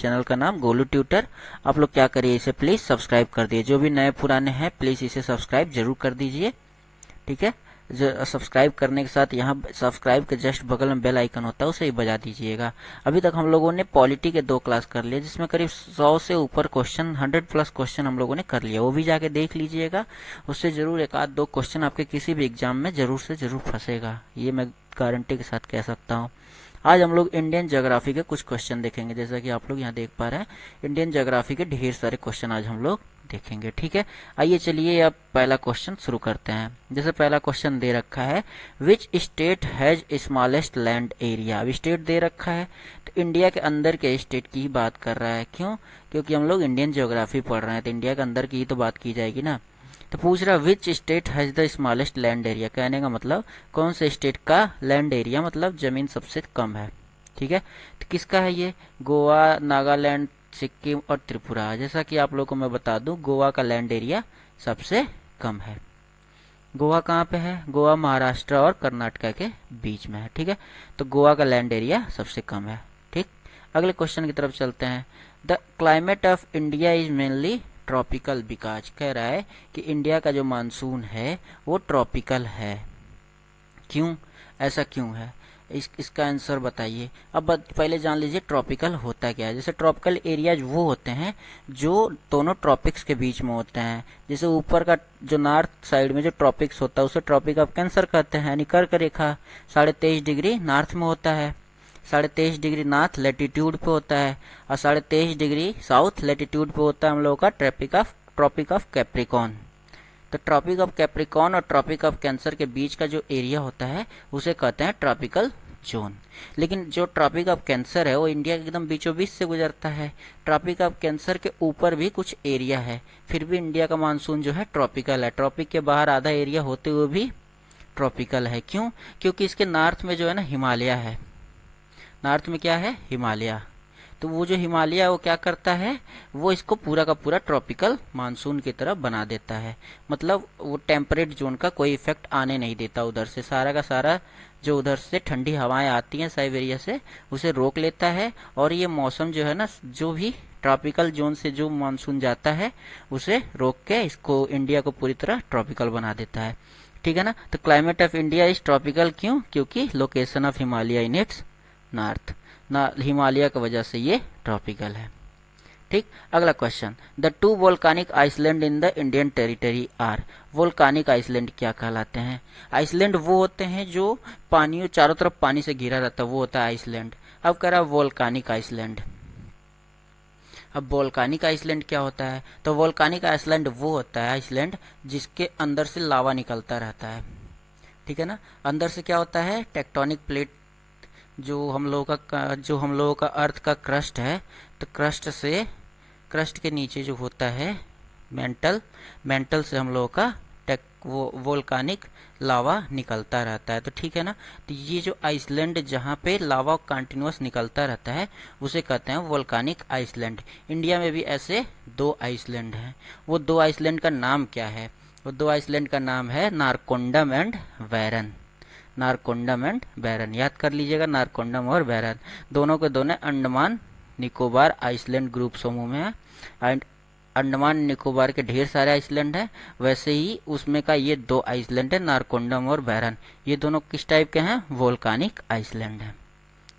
Channel का नाम Golu tutor. आप लोग क्या करिए, इसे प्लीज़ सब्सक्राइब कर दिए। जो भी नए पुराने हैं प्लीज़ इसे सब्सक्राइब जरूर कर दीजिए, ठीक है। सब्सक्राइब करने के साथ यहाँ सब्सक्राइब के जस्ट बगल में बेल आइकन होता है, उसे ही बजा दीजिएगा। अभी तक हम लोगों ने पॉलिटी के 2 क्लास कर लिए, जिसमें करीब 100 से ऊपर क्वेश्चन, 100+ क्वेश्चन हम लोगों ने कर लिया। वो भी जाके देख लीजिएगा, उससे जरूर एक आध 2 क्वेश्चन आपके किसी भी एग्जाम में जरूर से जरूर फंसेगा, ये मैं गारंटी के साथ कह सकता हूँ। आज हम लोग इंडियन ज्योग्राफी के कुछ क्वेश्चन देखेंगे। जैसा कि आप लोग यहाँ देख पा रहे हैं, इंडियन ज्योग्राफी के ढेर सारे क्वेश्चन आज हम लोग देखेंगे, ठीक है। आइए चलिए अब पहला क्वेश्चन शुरू करते हैं। जैसे पहला क्वेश्चन दे रखा है, which state has smallest land area. अब स्टेट दे रखा है तो इंडिया के अंदर के स्टेट की ही बात कर रहा है। क्यों? क्योंकि हम लोग इंडियन ज्योग्राफी पढ़ रहे हैं, तो इंडिया के अंदर की ही तो बात की जाएगी ना। तो पूछ रहा which state has the smallest land area, कहने का मतलब कौन से स्टेट का लैंड एरिया मतलब जमीन सबसे कम है, ठीक है। तो किसका है ये? गोवा, नागालैंड, सिक्किम और त्रिपुरा। जैसा कि आप लोगों को मैं बता दूं, गोवा का लैंड एरिया सबसे कम है। गोवा कहाँ पे है? गोवा महाराष्ट्र और कर्नाटका के बीच में है, ठीक है। तो गोवा का लैंड एरिया सबसे कम है, ठीक। अगले क्वेश्चन की तरफ चलते हैं। The climate of India is mainly tropical because, कह रहा है कि इंडिया का जो मानसून है वो ट्रॉपिकल है। क्यों? ऐसा क्यों है? इसका आंसर बताइए। अब पहले जान लीजिए ट्रॉपिकल होता क्या है। जैसे ट्रॉपिकल एरियाज वो होते हैं जो दोनों ट्रॉपिक्स के बीच में होते हैं। जैसे ऊपर का जो नॉर्थ साइड में जो ट्रॉपिक्स होता है उसे ट्रॉपिक ऑफ कैंसर कहते हैं, यानी कर्क रेखा 23.5 डिग्री नॉर्थ में होता है, 23.5 डिग्री नॉर्थ लेटीट्यूड पे होता है, और 23.5 डिग्री साउथ लेटीट्यूड पे होता है हम लोगों का ट्रॉपिक ऑफ कैप्रिकॉन। तो ट्रॉपिक ऑफ कैप्रिकॉन और ट्रॉपिक ऑफ कैंसर के बीच का जो एरिया होता है उसे कहते हैं ट्रॉपिकल जोन। लेकिन जो ट्रॉपिक ऑफ कैंसर है वो इंडिया के एकदम बीचों बीच से गुजरता है। ट्रॉपिक ऑफ कैंसर के ऊपर भी कुछ एरिया है, फिर भी इंडिया का मानसून जो है ट्रॉपिकल है। ट्रॉपिक के बाहर आधा एरिया होते हुए भी ट्रॉपिकल है। क्यों? क्योंकि इसके नॉर्थ में जो है ना हिमालय है। नॉर्थ में क्या है? हिमालय। तो वो जो हिमालय वो क्या करता है, वो इसको पूरा का पूरा ट्रॉपिकल मानसून की तरफ बना देता है। मतलब वो टेम्परेट जोन का कोई इफेक्ट आने नहीं देता उधर से। सारा का सारा जो उधर से ठंडी हवाएं आती हैं साइबेरिया से, उसे रोक लेता है। और ये मौसम जो है ना, जो भी ट्रॉपिकल जोन से जो मानसून जाता है उसे रोक के इसको इंडिया को पूरी तरह ट्रॉपिकल बना देता है, ठीक है ना। तो climate of India is tropical क्यों? क्योंकि location of Himalaya in its north, ना हिमालय की वजह से ये ट्रॉपिकल है, ठीक। अगला question, the 2 volcanic island in the Indian territory are. Volcanic island क्या कहलाते हैं? आइसलैंड वो होते हैं जो पानी चारों तरफ पानी से घिरा रहता है, वो होता है आइसलैंड। अब कह रहा है वोल्कानिक आइसलैंड। अब वोल्कानिक आइसलैंड क्या होता है? तो वोल्कानिक आइसलैंड वो होता है आइसलैंड जिसके अंदर से लावा निकलता रहता है, ठीक है ना। अंदर से क्या होता है? टेक्टोनिक प्लेट, जो हम लोगों का अर्थ का क्रस्ट है, तो क्रस्ट के नीचे जो होता है मेंटल से हम लोगों का वो वोल्कानिक लावा निकलता रहता है, तो ठीक है ना। तो ये जो आइसलैंड जहाँ पे लावा कंटिन्यूअस निकलता रहता है उसे कहते हैं वोल्कानिक आइसलैंड। इंडिया में भी ऐसे 2 आइसलैंड हैं। वो 2 आइसलैंड का नाम क्या है? वो 2 आइसलैंड का नाम है नारकोंडम एंड बैरन। नारकोंडम एंड बैरन याद कर लीजिएगा, नारकोंडम और बैरन दोनों के दोनों अंडमान निकोबार आइसलैंड ग्रुप समूह में है। एंड अंडमान निकोबार के ढेर सारे आइसलैंड हैं, वैसे ही उसमें का ये 2 आइसलैंड है नारकोंडम और बैरन। ये दोनों किस टाइप के हैं? वोल्कानिक आइसलैंड है,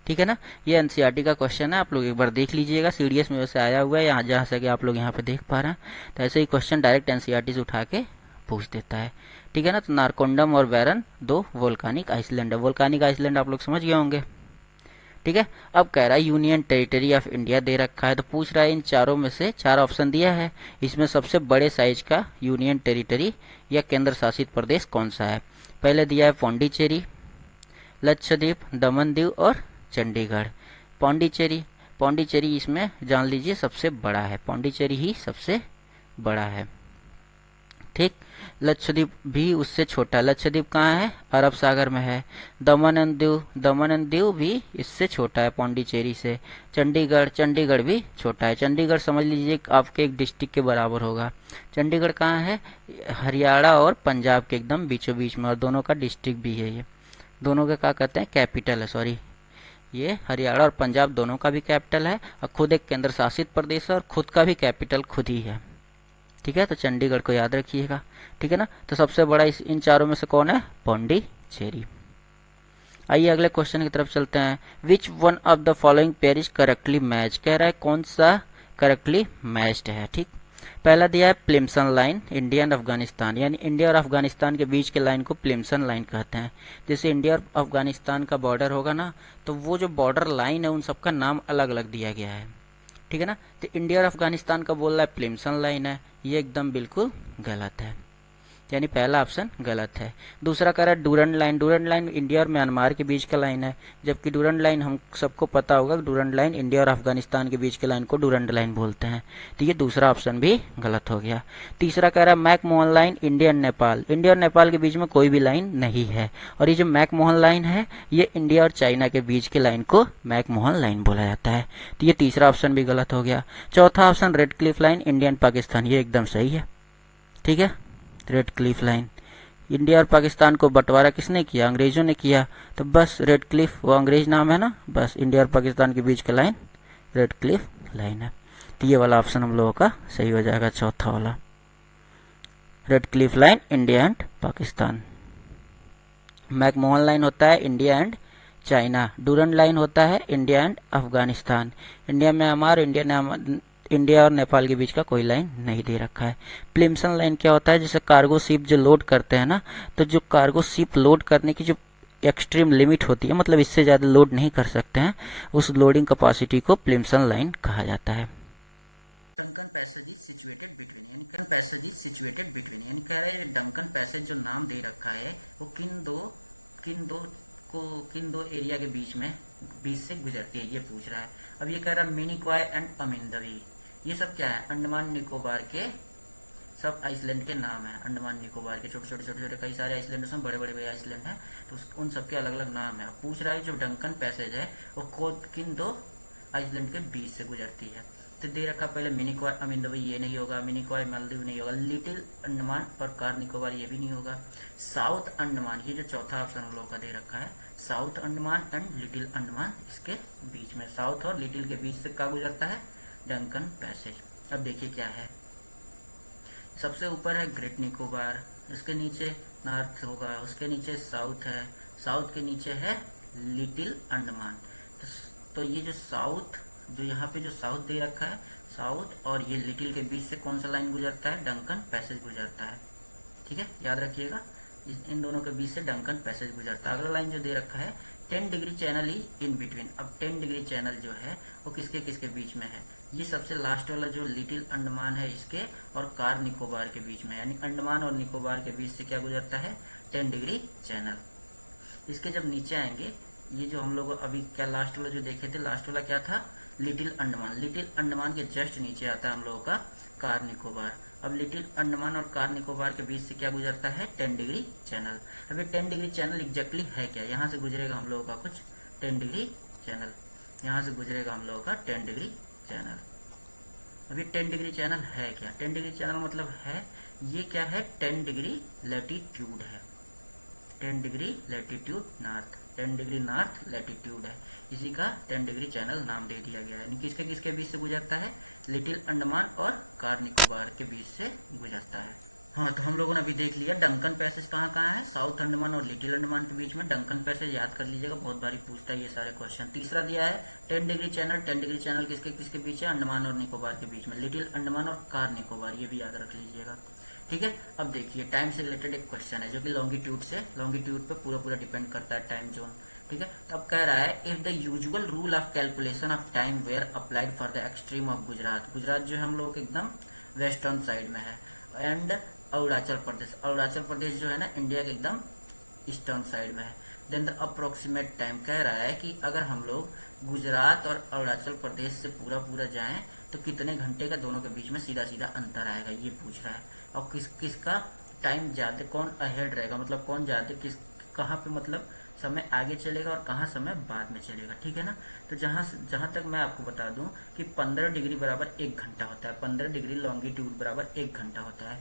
ठीक है ना। ये एनसीईआरटी का क्वेश्चन है, आप लोग एक बार देख लीजिएगा। सीडीएस में वैसे आया हुआ है, यहाँ जहाँ से कि आप लोग यहाँ पे देख पा रहे हैं। तो ऐसे ही क्वेश्चन डायरेक्ट एनसीईआरटी से उठा के पूछ देता है, ठीक है ना। तो नारकोंडम और बैरन 2 वोल्कानिक आइसलैंड है। वोल्कानिक आइसलैंड आप लोग समझ गए होंगे, ठीक है। अब कह रहा है यूनियन टेरिटरी ऑफ इंडिया दे रखा है, तो पूछ रहा है इन चारों में से 4 ऑप्शन दिया है, इसमें सबसे बड़े साइज का यूनियन टेरिटरी या केंद्र शासित प्रदेश कौन सा है? पहले दिया है पौंडीचेरी, लक्षद्वीप, दमन दीव और चंडीगढ़। पौंडीचेरी इसमें जान लीजिए सबसे बड़ा है, पौंडीचेरी ही सबसे बड़ा है, ठीक। लक्षद्वीप भी उससे छोटा। लक्षद्वीप कहाँ है? अरब सागर में है। दमन एंड दीव भी इससे छोटा है पौंडीचेरी से। चंडीगढ़ भी छोटा है। चंडीगढ़ समझ लीजिए आपके एक डिस्ट्रिक्ट के बराबर होगा। चंडीगढ़ कहाँ है? हरियाणा और पंजाब के एकदम बीचों बीच में, और दोनों का डिस्ट्रिक्ट भी है। ये दोनों के क्या कहते हैं? कैपिटल है, सॉरी, ये हरियाणा और पंजाब दोनों का भी कैपिटल है और खुद एक केंद्र शासित प्रदेश है और खुद का भी कैपिटल खुद ही है। ठीक है, तो चंडीगढ़ को याद रखिएगा। ठीक है ना, तो सबसे बड़ा इन चारों में से कौन है? पौंडीचेरी। आइए अगले क्वेश्चन की तरफ चलते हैं। विच one of the following pair is correctly match, कह रहा है कौन सा करेक्टली मैच्ड है। ठीक, पहला दिया है प्लिम्सन लाइन, इंडिया एंड अफगानिस्तान, यानी इंडिया और अफगानिस्तान के बीच के लाइन को प्लिम्सन लाइन कहते हैं। जैसे इंडिया और अफगानिस्तान का बॉर्डर होगा ना, तो वो जो बॉर्डर लाइन है उन सबका नाम अलग अलग दिया गया है। ठीक है ना, तो इंडिया और अफगानिस्तान का बोल रहा है प्लिम्सन लाइन है, ये एकदम बिल्कुल गलत है, यानी पहला ऑप्शन गलत है। दूसरा कह रहा है Durand line, Durand line India और म्यांमार के बीच का लाइन है, जबकि डूरंड लाइन हम सबको पता होगा, डूरंड लाइन इंडिया और अफगानिस्तान के बीच के लाइन को डूरंड लाइन बोलते हैं। तो ये दूसरा ऑप्शन भी गलत हो गया। तीसरा कह रहा है McMahon line, India and Nepal, India और नेपाल के बीच में कोई भी लाइन नहीं है, और ये जो मैकमोहन लाइन है ये इंडिया और चाइना के बीच के लाइन को मैकमोहन लाइन बोला जाता है। तो ये तीसरा ऑप्शन भी गलत हो गया। चौथा option red Cliff line, India and Pakistan, ये एकदम सही है। ठीक है, रेड क्लिफ लाइन, इंडिया और पाकिस्तान को बंटवारा किसने किया? अंग्रेजों ने किया, तो बस रेड क्लिफ वो अंग्रेज नाम है ना, बस इंडिया और पाकिस्तान के बीच का लाइन रेड क्लिफ लाइन है। तो ये वाला ऑप्शन हम लोगों का सही हो जाएगा, चौथा वाला, red Cliff line India and Pakistan. McMahon line होता है India and China, Durand line होता है India and Afghanistan, India Myanmar, India और नेपाल के बीच का कोई लाइन नहीं दे रखा है। प्लिम्सन लाइन क्या होता है? जैसे कार्गो शिप जो लोड करते हैं ना, तो जो कार्गो शिप लोड करने की जो एक्सट्रीम लिमिट होती है, मतलब इससे ज़्यादा लोड नहीं कर सकते हैं, उस लोडिंग कैपेसिटी को प्लिम्सन लाइन कहा जाता है। Duncan passage is situated between, यानी कह रहा है डंकन पैसेज जो नाम दे रखा है वो किन दो एरिया के बीच से गुजरती है, ये पूछ रहा है। अब ये कह रहा है मिनिकॉय एंड अमिंदवी, ये सब क्या है? अंडमान निकोबार के सब आइसलैंड के नाम है। अंडमान निकोबार के छोटे छोटे कई सारे आइसलैंड, उसमें बड़े बड़े आइसलैंड हैं, तो उन सब के अलग अलग नाम है। अब पूछ रहा है जो डंकन पैसेज है वो किन दो आइसलैंड के बीच से गुजरती है। तो दे रखा पहले मिनिकॉय अमिंदवी, ये नहीं होगा, मिनिकॉय मालदीव नहीं होगा, लिटिल अंडमान और कार निकोबार ये भी नहीं होगा, साउथ अंडमान, ये जो चौथा ऑप्शन हम लोग का दे रखा है, south Andaman and little Andaman, इसके बीच में साउथ और लिटिल के बीच से क्या गुजरता है? Duncan passage. अब देखिए क्या है, सबसे ऊपर है ग्रेट निकोबार, इसके नीचे नॉर्थ होगा, उसके नीचे साउथ है, साउथ के नीचे है लिटिल अंडमान। तो ये जो साउथ, जो यहाँ पे जो साउथ दे रखा है, साउथ और ये लिटिल के बीच से कौन सा लाइन गुजरता है? डंकन पैसेज गुजरता है। ठीक है, याद रखिएगा, इन दोनों के बीच से डंकन पैसेज गुजरता है। अगला लाइन जो दे रखा है 10 degree channel is in between, अब 10 डिग्री चैनल जो है वो किसके किसके बीच में है? ये सबसे लास्ट वाला जो लिटिल अंडमान है इसके और कार निकोबार के बीच में, यानी अंडमान और निकोबार के बीच से क्या गुजरता है? 10 डिग्री चैनल। इसके जब नीचे आएंगे, ये जो हम लोग अभी क्या लास्ट वाला जो देखे थे, लास्ट वाला क्या था? लिटिल अंडमान, लिटिल अंडमान के जस्ट नीचे आता है हम लोगों का कार निकोबार। अब लिटिल अंडमान और कार निकोबार के बीच से क्या गुजरता है? 10 डिग्री चैनल। अभी 10 डिग्री चैनल एग्जैक्टली है क्या? यहाँ से गुजरेगा हम लोगों का कुछ 10 डिग्री चैनल, यहाँ से गुजरेगा हम लोगों का 10 डिग्री चैनल। अभी 10 डिग्री चैनल है क्या? 10 डिग्री चैनल मतलब है ये क्या है? 10 डिग्री लैटिट्यूड है, 10 degree latitude north, 10 degree north latitude है, इसी का 10 डिग्री चैनल नाम दे दिया गया है। यानी किसके किसके बीच से गुजरता है? लिटिल अंडमान और कार निकोबार के बीच से गुजरता है। हाँ, तो हम लोगों ने अभी देख लिया डंकन पैसेज कहाँ कहाँ है, साउथ अंडमान और लिटिल अंडमान के बीच में। डंकन पैसेज याद कर लीजिएगा, बहुत बारी पूछता है ये सारे क्वेश्चन। तीसरा दिया है 10 डिग्री चैनल, 10 डिग्री चैनल किसके किसके बीच है? अंडमान और निकोबार के बीच में, लिटिल अंडमान और कार निकोबार, ये भी याद रख लीजिएगा। ठीक है, अब देखिए टाइम से रिलेटेड एक क्वेश्चन है जो कि लॉन्गिट्यूड पे पूरा डिपेंड करता है टाइम जोन। ठीक है, तो अब कह रहा है if the usual rule of calculation of time were applied for the extreme of Gujarat, Gujarat जो है हम लोग एकदम वेस्टर्न साइड में है, एंड अरुणाचल प्रदेश जो है ना इंडिया के एकदम ईस्टर्न साइड में है, देन द अप्रोक्सीमेट टाइम, कह रहा है कि अगर हम लोग गुजरात और अरुणाचल प्रदेश से पूरा जाएं तो कितने घंटे का दोनों के बीच में सीधा अंतर आएगा, ये पूछ रहा है। और किसका टाइम ज़्यादा, कौन अहेड रहेगा, मतलब कौन ज़्यादा कहाँ पे मतलब समय आगे चलेगा और कहाँ समय बाद में चलेगा। ठीक है ना, तो जहाँ तक मैं आपको बता दूं कि 15 डिग्री बराबर 1 घंटा होता है, 15 डिग्री लॉन्गिट्यूड बराबर 1 घंटा होता है।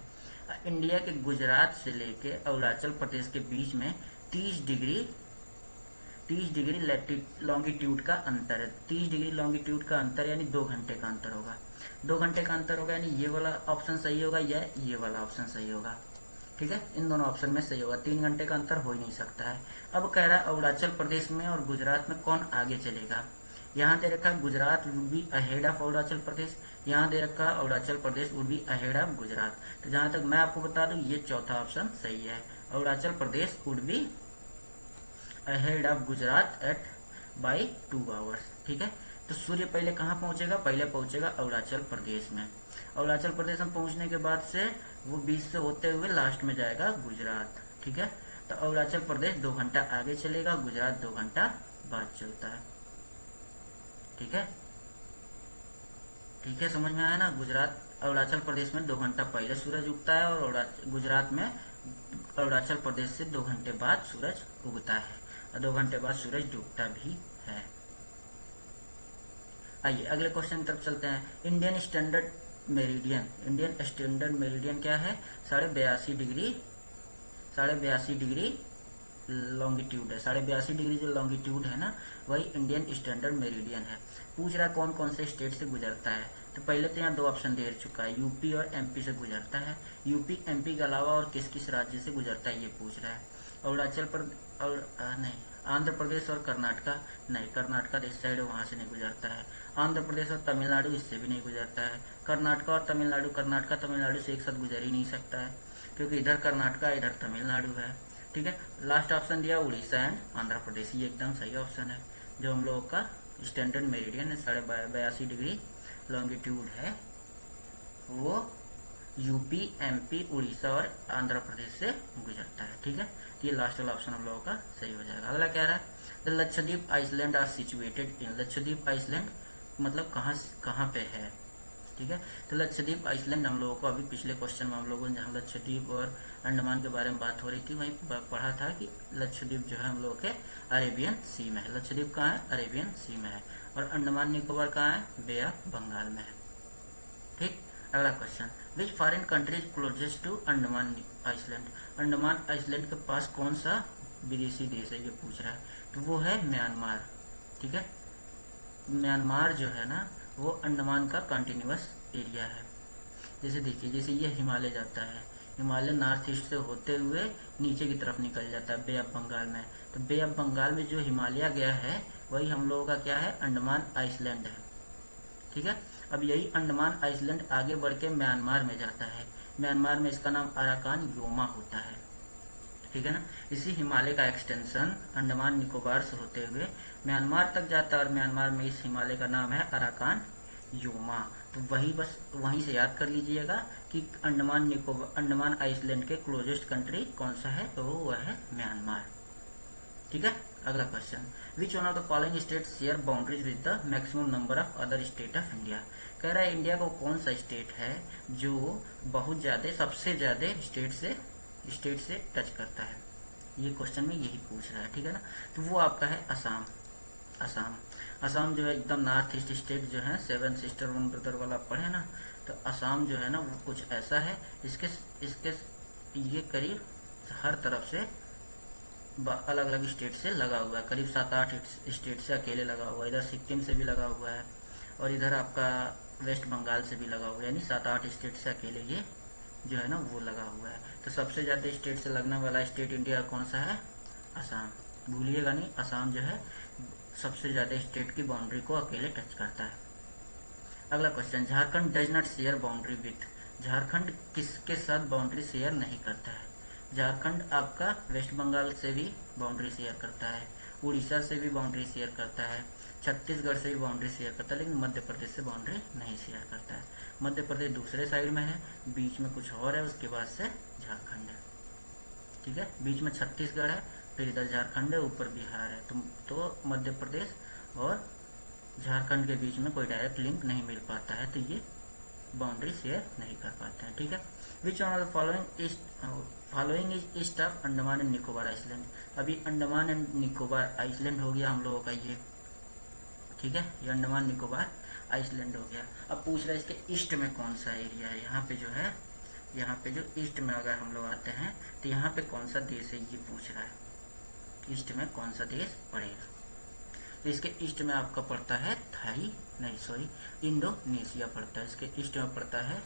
इंडिया के गुजरात से लेके अरुणाचल प्रदेश के बीच में 30 30 डिग्री लॉन्गिट्यूड का अंतर है। 30 डिग्री लॉन्गिट्यूड का अंतर यानी 2 घंटे का अंतर होगा। 2 घंटे का अंतर होगा यानी ये वाला ऑप्शन सही होगा या ये वाला ऑप्शन सही होगा। ठीक है, इन दोनों ऑप्शन में सही होगा। 3 घंटे का अंतर हो ही नहीं सकता है। अब कह रहा है अरुणाचल प्रदेश में और गुजरात में कौन आगे चलेगा। यहाँ दे रखा है Gujarat would be ahead of Arunachal Pradesh, यहाँ दे रखा है Arunachal Pradesh would be ahead of Gujarat. तो जहाँ तक मैं आपको बता दूं ये चौथा ऑप्शन सही है, Arunachal Pradesh would be ahead of Gujarat at by 2 hours. ठीक है, तो सूर्य पहले कहाँ पहुंचेगा, पहले पहुंचेगा अरुणाचल प्रदेश में। अरुणाचल प्रदेश में पहुंचने के बाद से वो बीच से होते हुए लास्ट में जाएगा गुजरात। ठीक है, तो अरुणाचल प्रदेश 2 घंटा आगे चलेगा, गुजरात 2 घंटा बाद चलता है। ठीक है, ठीक है, समझ में आया ना। गुजरात अरुणाचल प्रदेश में 2 घंटा पहले सूरज उगता है और गुजरात में अरुणाचल प्रदेश से 2 घंटे बाद सूरज उगता है और 2 घंटे बाद सूरज डूबता भी है। आइए अगले क्वेश्चन की तरफ चलते हैं। इंडियन स्टैंडर्ड मेरिडियन क्या है, 82.5 डिग्री लॉन्गिट्यूड है। 82.5 डिग्री जो लॉन्गिट्यूड है ना, वही इंडियन स्टैंडर्ड मेरिडियन है। पूछ रहा है कौन कौन से स्टेट से गुजरता है। तो पहले तो यहाँ 2 ऑप्शन दे चुका है, यूपी और एमपी से गुजरता है। यूपी एमपी के अलावा और किस किस राज्य से गुजरता है ये पूछ रहा है। अरुणाचल प्रदेश और नहीं, आंध्र प्रदेश और कर्नाटका नहीं, कर्नाटका इस साइड वहाँ से नहीं गुजरता है। आंध्र प्रदेश और तमिलनाडु इससे भी नहीं गुजरता है। कर्नाटका और तमिलनाडु, कर्नाटका तमिलनाडु से एक साथ गुजर ही नहीं सकता है क्योंकि इधर कर्नाटका इधर तमिलनाडु है। ठीक है, लास्ट ऑप्शन दिया उड़ीसा एंड आंध्र प्रदेश, ये एकदम सही ऑप्शन है। जो हम लोगों का स्टैंडर्ड मेरिडियन 82.5 डिग्री लॉन्गिट्यूड है वो यूपी एमपी उड़ीसा और आंध्र प्रदेश से गुजरता है। ठीक है, ये लास्ट वाला ऑप्शन हम लोगों का सही हो जाएगा। अगला क्या रहा है, the Lakshadweep island are situated in. Lakshadweep island मतलब कहाँ पे है। ठीक है, तो लक्षद्वीप आइसलैंड हम लोगों को अभी पिछले क्वेश्चन में हम लोगों ने जहाँ लक्षद्वीप और अंडमान के बारे में बात हो रही थी वहीं पढ़ा था कि लक्षद्वीप जो है हम लोगों के अरेबियन सी में है। लक्षद्वीप कहाँ है, अरेबियन सी में है। और अंडमान निकोबार कहाँ है, बे ऑफ बंगाल में है। ठीक, अगला question, which foreign country is closest to Andaman island. Andaman island के पास कौन सा विदेशी देश है ये पूछ रहा है। तो वो है म्यांमार। ठीक है, म्यांमार जो है ना वो अंडमान का कंटिन्यूअस एरिया है। जैसे देखिए, जैसे ये हिमालय जाता है, हिमालय नॉर्थ ईस्ट से होते हुए नीचे की तरफ निकल जाता है बे ऑफ बंगाल में। तो बे ऑफ बंगाल में जो हिमालय गया है वही हम लोगों का क्या है, अंडमान आइसलैंड है। ठीक है, अब यही अंडमान आइसलैंड आगे बढ़ के म्यांमार में जाता है। म्यांमार में इसका नाम अराकान योमा होता है। ठीक है ना, इसी हिमालय का एक्सटेंशन अंडमान निकोबार से होते हुए म्यांमार तक जाता है और म्यांमार में इस हिमालय का नाम है अराकान योमा। तो वही बस वहीं से याद कर लीजिएगा कि अंडमान आइसलैंड के क्लोजेस्ट कंट्री कौन सा है, तो वह है म्यांमार। ठीक है, अगला question, which one of the following state share boundaries with the maximum number of other state of India. कह रहा है इंडिया को कौन सा स्टेट है जो बहुत ज़्यादा सबसे ज़्यादा स्टेट से टच करता है। ये क्वेश्चन में यही पूछ रहा है। ठीक है ना, तो वो आपका है असम। असम जो है एकदम नॉर्थ ईस्ट स्टेट जो है 7 सिस्टर 1 ब्रदर वाला पढ़े ना, तो असम जो है ना वो कुछ ऐसा है, इसके ये करीब हर तरफ से अलग अलग स्टेट से लगा हुआ है। करीब 7-8 स्टेट से अकेले लगा हुआ है। इधर सिक्किम से भी लगा हुआ है और इधर आपका वेस्ट बंगाल से भी लगा हुआ है, यानी 7-8 स्टेट से अकेले ये जो है ना वो लगा हुआ है। तो सबसे ज़्यादा स्टेट से लगने वाला स्टेट इंडिया कौन सा है, असम। भूलिएगा नहीं, असम जो है सबसे ज़्यादा स्टेट की बाउंड्री को अकेले टच करता है। अगला question, Jharkhand does not share boundary with. Jharkhand किसके साथ बाउंड्री शेयर नहीं करता है। झारखंड आपका वेस्ट बंगाल से भी बाउंड्री शेयर करता है, उड़ीसा से भी बाउंड्री शेयर करता है, छत्तीसगढ़ से भी बाउंड्री शेयर करता है, लेकिन मध्य प्रदेश से बाउंड्री नहीं शेयर करता है। मध्य प्रदेश दूसरे साइड में है, बीच में कुछ और है, उसके बाद से झारखंड है। ठीक है, बीच में छत्तीसगढ़ है, फिर इधर झारखंड है, ऊपर बिहार है। तो मध्य प्रदेश और झारखंड के बीच में कोई डायरेक्ट लिंक नहीं मिल पाता है, तो ये बाउंड्री शेयर नहीं कर पाते हैं। ठीक है, which one of the following is east of Andaman and Nicobar island. अभी अंडमान एंड निकोबार आइसलैंड हो गया हम लोगों का ये। ठीक है, ये अंडमान निकोबार आइसलैंड हो गया। अब पूछ रहा है इसके ईस्ट में कौन सा एरिया है। यहाँ पे जो है, यहाँ पे जो ईस्ट में अगर हम लोग आते हैं तो यहाँ पे कौन सा देश है ये पूछ रहा है। ईस्ट में कौन सा देश पड़ेगा? तो इसके ईस्ट में आपका पड़ता है इंडोनेशिया पड़ता है। इसके ईस्ट में पड़ता है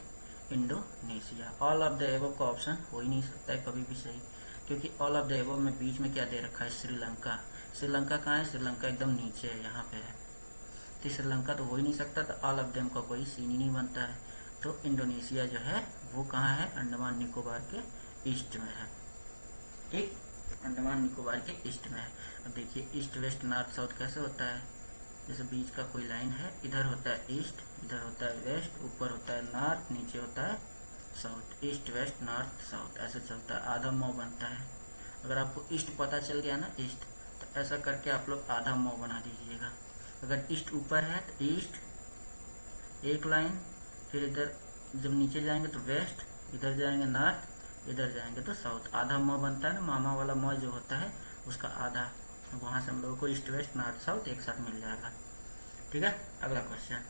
Indonesia. All of the above का ऑप्शन हो ही नहीं सकता है कभी भी सही, क्योंकि ऑल ऑफ द एबव में बीच में क्या दे रखा है? श्रीलंका। श्रीलंका कहाँ है? श्रीलंका एकदम नीचे है, यहाँ पे है, तो श्रीलंका तो हो ही नहीं सकता, तो ऑल ऑफ देम का कोई सीन ही नहीं बनता है। तो इंडोनेशिया जो है वो कहाँ है? अंडमान निकोबार के ईस्ट में है। ठीक, अंडमान निकोबार के ईस्ट में है। अब देखिए ईस्ट वेस्ट नॉर्थ साउथ कैसे होता है? जैसे बीच का कोई लाइन है, इधर होता है ईस्ट, इधर होता है वेस्ट, ऊपर होता है नॉर्थ, नीचे होता है south. East west north south ऐसे चलता है, आधा मौ बनता है। अगर आपको ईस्ट पता चल गया ना, ईस्ट, तो ऐसा करके आप लोग आधा मौ बना दीजिएगा। अगर ईस्ट ऊपर है तो ईस्ट एक लाइन, फिर इधर जब नीचे जाएंगे तो वेस्ट, इधर जाएंगे नॉर्थ, इधर जाएंगे तो साउथ। आधा मौ बनता है ना, मामा वाला मौ जो होता है उसका आधा, वहाँ से हम लोगों को ईस्ट वेस्ट नॉर्थ साउथ एक साथ मिल जाएगा। ठीक है, अगला question,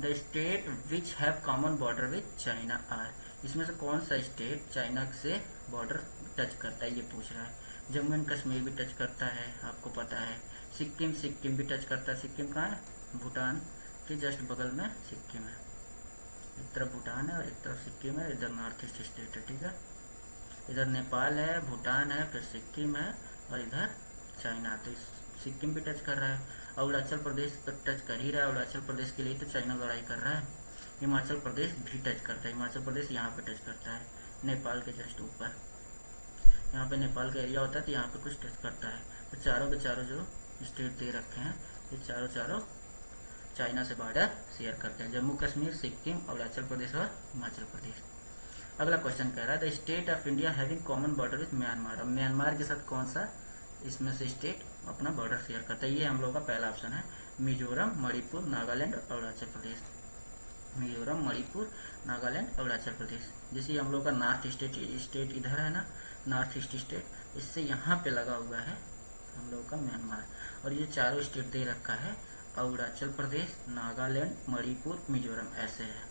the state which have common border with China are. इसमें से कौन सा स्टेट चाइना से बॉर्डर टच करता है, ये पूछ रहा है। जम्मू एंड कश्मीर भी टच करता है, आपको पता है। सिक्किम भी टच करता है। सिक्किम कहाँ है? भूटान के जस्ट बगल में सिक्किम है। एक तरफ भूटान है और एक तरफ सिक्किम है, इधर नॉर्थ ईस्ट स्टेट है। ठीक है, इधर नेपाल है, भूटान है, फिर सिक्किम है और इधर चाइना। तो सिक्किम भी टच कर रहा है। अरुणाचल प्रदेश तक टच कर ही रहा है। अरुणाचल प्रदेश के लिए तो चाइना लड़ाई कर रहा है। हिमाचल प्रदेश भी टच करता है। हिमाचल प्रदेश यहाँ पे टच करता है, नेपाल के जस्ट ऊपर। यहाँ पे नेपाल का एरिया होता है, तो यहाँ पे कुछ टच करता है। तो चारों के चारों जो स्टेट दे रखे हैं, ये चारों चाइना से बॉर्डर शेयर करते हैं। जम्मू कश्मीर, सिक्किम, अरुणाचल प्रदेश और हिमाचल प्रदेश। अगला क्वेश्चन कह रहा है the state of India having common border with Myanmar. अब म्यांमार के साथ कौन सा इसमें से स्टेट अपना बॉर्डर शेयर करता है? ये हम लोगों का पहला ऑप्शन है, मिजोरम, मणिपुर, नागालैंड और अरुणाचल प्रदेश। मिजोरम, मणिपुर, नागालैंड, अरुणाचल प्रदेश। जैसे हम लोग का नॉर्थ स्टेट इधर है ना, नॉर्थ ईस्ट स्टेट, इससे यहाँ पे लगा हुआ है हम लोग का म्यांमार। और ये चारों स्टेट दे रखा है, अरुणाचल प्रदेश, नागालैंड, मणिपुर, मिजोरम, ऐसे है।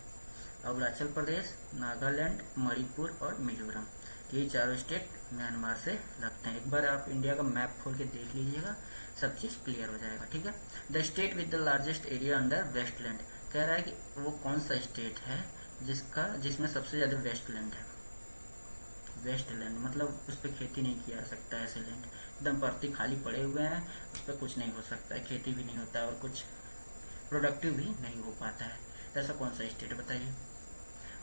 अरुणाचल प्रदेश, नागालैंड, मणिपुर और मिजोरम, ये चारों स्टेट म्यांमार से लगते हैं। एक बार आप इंडिया का मैप खोल के देख लीजिएगा, सब चीज़ क्लियर हो जाएगा। ठीक है, the state with the largest area under wasteland. कह रहा है कि वो कौन सा स्टेट है जिसमें सबसे ज़्यादा वेस्टलैंड है। वेस्टलैंड मतलब उस पर खेती नहीं किया जा सकता, ऐसे लैंड एकदम परती खाली पड़े हुए हैं, उस पर कुछ नहीं हो सकता है, खेती भी नहीं होता है और कुछ प्रोडक्टिव भी नहीं हो पाता है। तो ऐसा कौन सा स्टेट बताइए?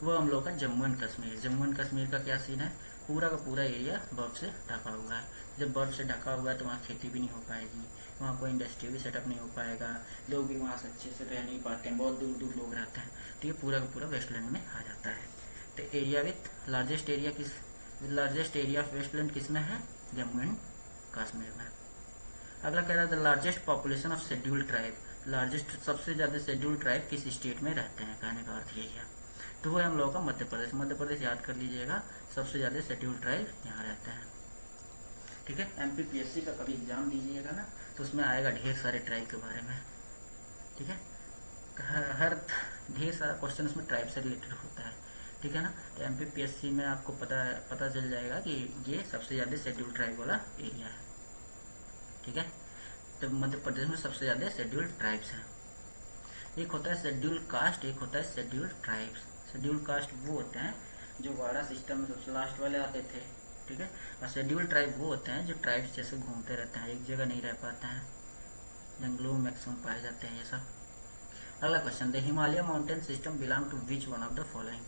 वो हम लोग का जम्मू एंड कश्मीर। जम्मू एंड कश्मीर का क्या सीन है? पूरा का पूरा एरिया बर्फ़ से ढका हुआ है। जब बर्फ़ से ढका हुआ है तो वहाँ खेती भी नहीं हो पाएगी, वहाँ कोई इंडस्ट्री भी सेटअप नहीं हो पाएगा, लोग भी वहाँ से अच्छे से रह नहीं पाते हैं, बहुत दूर दूर लोग रहते हैं। तो ये पूरा का पूरा वेस्टलैंड में आ जाता है। तो area with largest area of wasteland किस में है? जम्मू एंड कश्मीर में। अगला कह रहा है the largest population of scheduled tribe. Largest सबसे ज़्यादा शेड्यूल्ड ट्राइब किस स्टेट में रहते हैं, कहने का अर्थ यही है। तो वो है हम लोगों का मध्य प्रदेश। मध्य प्रदेश याद कर लीजिएगा, सबसे ज़्यादा शेड्यूल्ड ट्राइब यहाँ रहते हैं। ठीक है, MPPSC का कभी एग्जाम दीजिएगा ना, तो उसमें आएगा ढेर सारे ट्राइब के बारे में। ठीक है, हर ढेर सारा क्वेश्चन उसमें ट्राइब से रिलेटेड होता है। ठीक है ना, तो MPPSC में आपको पता चल जाएगा कि ये सबसे ज़्यादा शेड्यूल्ड ट्राइब वाला एरिया है। ठीक है, तो मध्य प्रदेश में सबसे ज़्यादा शेड्यूल्ड ट्राइब्स हैं। एक होता है शेड्यूल्ड कास्ट, एक होता है शेड्यूल्ड ट्राइब्स। शेड्यूल्ड कास्ट वो होते हैं जो वाड़ा सिस्टम में सबसे लास्ट वाले आते थे। ठीक है, और शेड्यूल्ड ट्राइब वो होते हैं जो ट्राइब्स जैसे घूमते रहते हैं, एक जगह नहीं रह पाते हैं, जंगलों में मैक्सिमम पाए जाते हैं ये सब। अगला question, the Himalaya mountain system belong to which one of the following.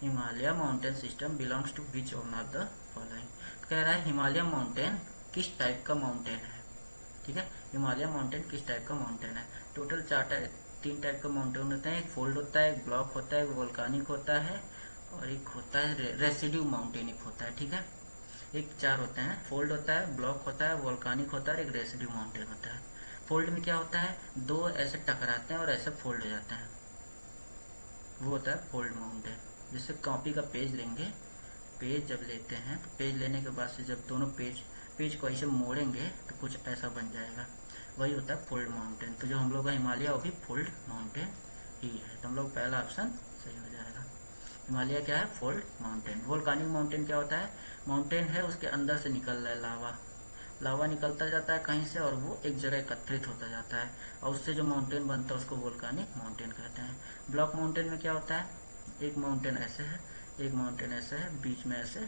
Himalaya mountain system belongs to which one of the following. कह रहा है हिमालय माउंटेन किस टाइप का माउंटेन है। ठीक है, हिमालय माउंटेन किस टाइप का माउंटेन है। टोटल 3 टाइप का माउंटेन होता है, एक फोल्ड होता है, एक ब्लॉक होता है, एक वोल्कानिक होता है और एक होता है रेसिड्यू माउंटेन एक होता है। ठीक है, एक 4 होते हैं, फोल्ड होता है, ब्लॉक होता है, वोल्कानिक होता है और एक रेसिड्यू माउंटेन होता है। फोल्ड में क्या होता है, 2 ऐसे टकराते हैं और ऐसे फोल्ड हो जाते हैं, वो होता है फोल्ड माउंटेन। जैसे कॉपी का पेज लेंगे, पेज जब लेते हैं तो पेज लेने के बाद से जब दोनों पेज को ऐसे मोड़ेंगे तो कुछ ऐसा बन जाएगा, वही होता है फोल्ड माउंटेन। तो जो हम लोग का हिमालय वो भी फोल्ड माउंटेन ही है, तो हम लोग पहला ऑप्शन सही हो जाएगा। हिमालय क्या है? Fold mountain. वोल्कानिक माउंटेन क्या होता है? माउंटेन है, उसके अंदर से निकल रहा है लावा, लावा निकलता जाता है कहीं से और वो एक जगह एकत्रित होता जाता है, और उससे जो माउंटेन बनता है उसको वोल्केनिक माउंटेन कहते हैं। ब्लॉक माउंटेन में क्या होता है, एक माउंटेन ऐसे है, एक माउंटेन ऐसे है, बीच में ऐसे,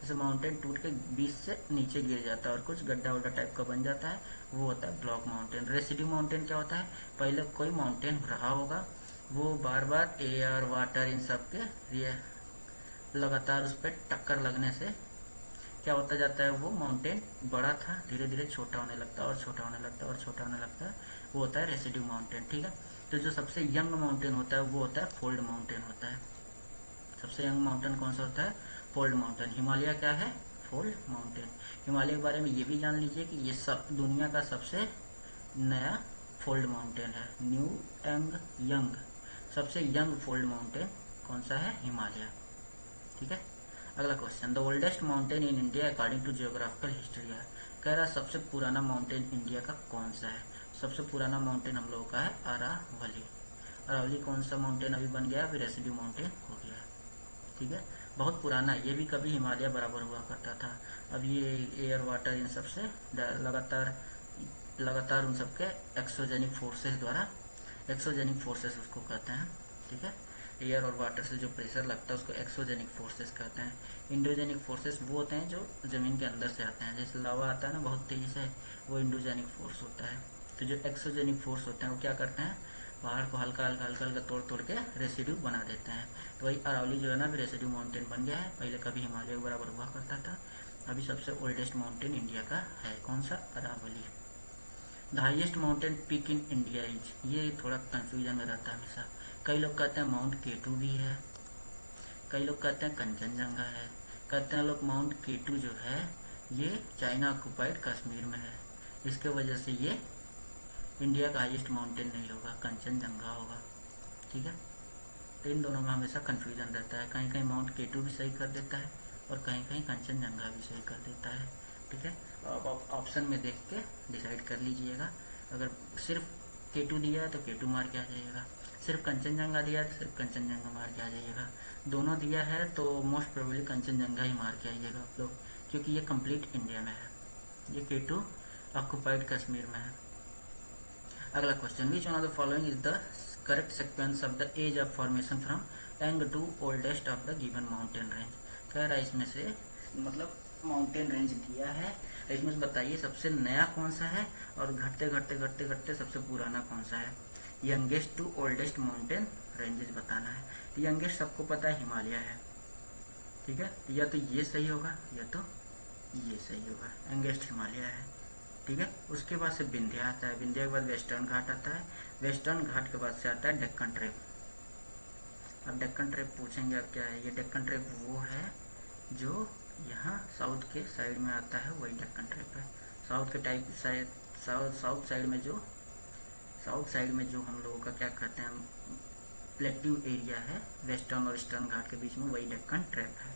जैसे माउंटेन टूट के बीच से नीचे गिर जाता है और कुछ गड्ढा वड्ढा टाइप का बन जाता है, वो होता है ब्लॉक माउंटेन। रेसिड्यू माउंटेन क्या होता है, पहले कोई माउंटेन रहा होगा, वो बार बार एयर वाटर इन सब के ये लगातार उस पर टक्कर लगने से क्या होता जाता है, वो माउंटेन बड़ा था धीरे धीरे छोटा होने लगता है और छोटा होने लगता है और छोटा होने लगता है, वो होता है रेसिड्यू माउंटेन। ठीक है, तो जो सबसे यंग माउंटेन होता है वो होता है फोल्ड माउंटेन होता है। सबसे यंग माउंटेन कौन सा होता है, फोल्ड माउंटेन। हिमालय क्या है, फोल्ड माउंटेन। हिमालय के बारे में ये भी जान लीजिए कि ये सब दुनिया का सबसे नया फोल्ड माउंटेन है, न्यू यंग सबसे यंग फोल्ड माउंटेन कौन सा है, हिमालय। ठीक है, अगला question, the oldest mountain in India according to geographical history है। कह रहा सबसे पुराना माउंटेन इंडिया का कौन सा है। सबसे पुराना माउंटेन हम लोगों का है अरावली। अरावली कौन सा माउंटेन अभी बन गया, अभी रेसिड्यू माउंटेन हो गया। ठीक है, बहुत पुराना है, ये भी कभी हिमालय बराबर हुआ करता था। अब ये एयर वाटर इन सब से लगातार उन सबके एक्सोजेनिक फोर्सेस द्वारा, एक्सोजेनिक फोर्सेस उसको कहते हैं। ठीक है, एयर और वाटर से जो प्रेशर लगता है उसको एक्सोजेनिक फोर्सेस कहते हैं। इंडोजेनिक फोर्सेस वो होते हैं जो ज़मीन के अंदर से आते हैं, जैसे लावा आता है ना बहुत तेज़ी से, वो इंडोजेनिक फोर्स होता है। तो जो एक्सोजेनिक फोर्स होते हैं वो क्या करते हैं, पहाड़ को हल्का हल्का हल्का हल्का तोड़ तोड़ के रेसिड्यू बना देते हैं। तो वही अरावली जो है ना, अभी रेसिड्यू माउंटेन बन गया है, पहले कभी हिमालय के बराबर हुआ करता था। अभी सबसे ओल्डेस्ट माउंटेन इंडिया का है कौन सा, Aravalli. The highest mountain peak in India is, ये थोड़ा कंफ्यूजन में रहता है हमेशा। कई लोग कहते हैं माउंट केटू भी है, कई लोग कहते हैं कंचनजंगा है, कहते हैं लोग माउंट केटू जो है ये चाइना ऑक्युपाइड कश्मीर में है, इसके वजह से ये इंडिया का हाईएस्ट माउंटेन नहीं होगा, कंचनजंगा होगा। ठीक है, तो इन दोनों में हमेशा कन्फ्यूजन रहता है, कहीं कहीं माउंट केटू भी सही कर देता है और कहीं कहीं कंचनजंगा भी सही कर देता है। ठीक है, अब आप ऑप्शन में देख के डिसाइड कर लीजिएगा। अगर सिर्फ केटू दिया है तो केटू मार के आ जाइएगा, सिर्फ कंचनजंगा दिया है तो सिर्फ कंचनजंगा मार के आ जाइएगा, दोनों दिया है तो मोस्ट प्रोबेबली कंचनजंगा ही मार के आइएगा आप लोग, क्योंकि ये कंप्लीट इंडिया में है, ये केटू ऑक्युपाइड कश्मीर में है। अगला question, which one of the following is the correct sequence of the age of formation from young to oldest of the given mountain range. कह रहा है इसमें से मतलब माउंटेन रेंज दिया है, इसमें से बताइए सबसे नया कौन सा है और घटते घटते घटते घटते सबसे पुराना कौन सा है। Youngest to oldest mountain ranges बताना है। यंगेस्ट सबको पता है हिमालय है, ठीक है, या तो ये सही होगा या तो ये सही होगा, यंगेस्ट हिमालय है। ठीक है, उसके बाद से विंध्या आता है, विंध्या के बाद वेस्टर्न घाट आता है, वेस्टर्न घाट के बाद से आता है डेक्कन ट्रेप। अब डेक्कन ट्रेप पूछेंगे अब क्या है, ये डेक्कन ट्रेप वो है जो यहाँ साउथ के साइड में आता है, वही डेक्कन ट्रेप है। साउथ के टाइप साइड, साउथ साइड में जो हम लोगों का क्या कहते हैं प्लेट्यू एरिया है, वेस्टर्न और ईस्टर्न घाट के बीच में, वही डेक्कन ट्रेप है।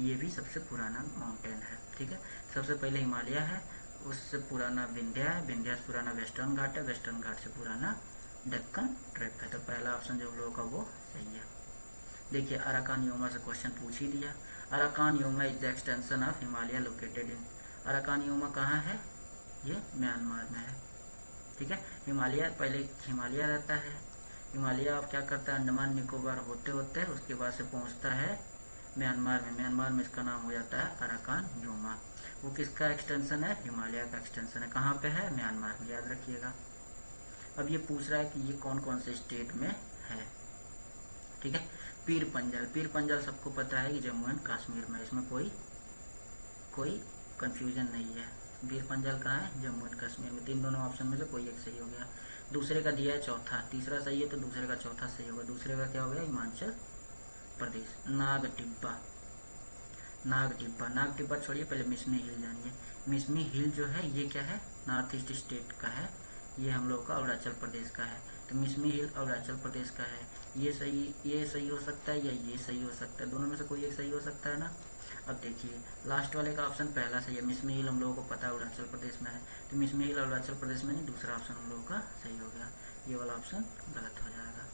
ये भी सबसे पुराना माउंटेन है। ठीक है, सबसे पहले हिमालय है, उससे पुराना विंध्या है, विंध्या से पुराना वेस्टर्न घाट है, वेस्टर्न घाट से पुराना डेक्कन ट्रेप है। तो पहला ऑप्शन जो हम लोगों का वो सही है। देखिए अराकान योमा से क्वेश्चन पूछ ही दिया। Arakan Yoma is the extension of Himalaya located in, Arakan Yoma कहाँ है, ये म्यांमार में है। ठीक है, हिमालय पहले हिमालय रहता है, हिमालय अब क्या करता है अंडमान निकोबार होते होते उसके बाद से पहुँचता है म्यांमार में, म्यांमार में इसका नाम हो जाता है अराकान योमा। वो किसका एक्सटेंशन है, हिमालय का एक्सटेंशन है। कहाँ पे है, म्यांमार में, याद रखिएगा। अब ये पूछ रहा है कि ये कौन कौन से स्टेट में है। ठीक है, पीर पंजल, पीर पंजल सबको पता है कि जम्मू एंड कश्मीर में, इसमें कोई कंफ्यूजन नहीं है। पीर पंजल कहाँ है, जम्मू एंड कश्मीर में। तीन दोनों ऑप्शन में से कोई एक सही हो गया। दूसरे का दिया है चौथा, तीसरा सही है तो दूसरे का चौथा सही होगा। दूसरे का क्या हो गया, हिमाचल प्रदेश। नाग टिब्बा, नाग टिब्बा छोड़िए, पहले मिसमी हिल जानिए। मिसमी हिल जो है ये क्या है, नॉर्थ ईस्ट स्टेट का है, ये हम लोग का अरुणाचल प्रदेश का है। तो मिसमी हिल अरुणाचल प्रदेश का है। ये सही हो सकता है या ये सही हो सकता है, दोनों में से कोई एक सही हो सकता है ना। अब देखिए लास्ट वाले का ऑप्शन पहला सही है, मिसमी हिल हम लोगों को पता है अरुणाचल प्रदेश में है, तो मिसमी हिल अरुणाचल प्रदेश में नहीं, दूसरा ऑप्शन हम लोगों का सही हो गया, ये वाला ऑप्शन गलत हो जाएगा।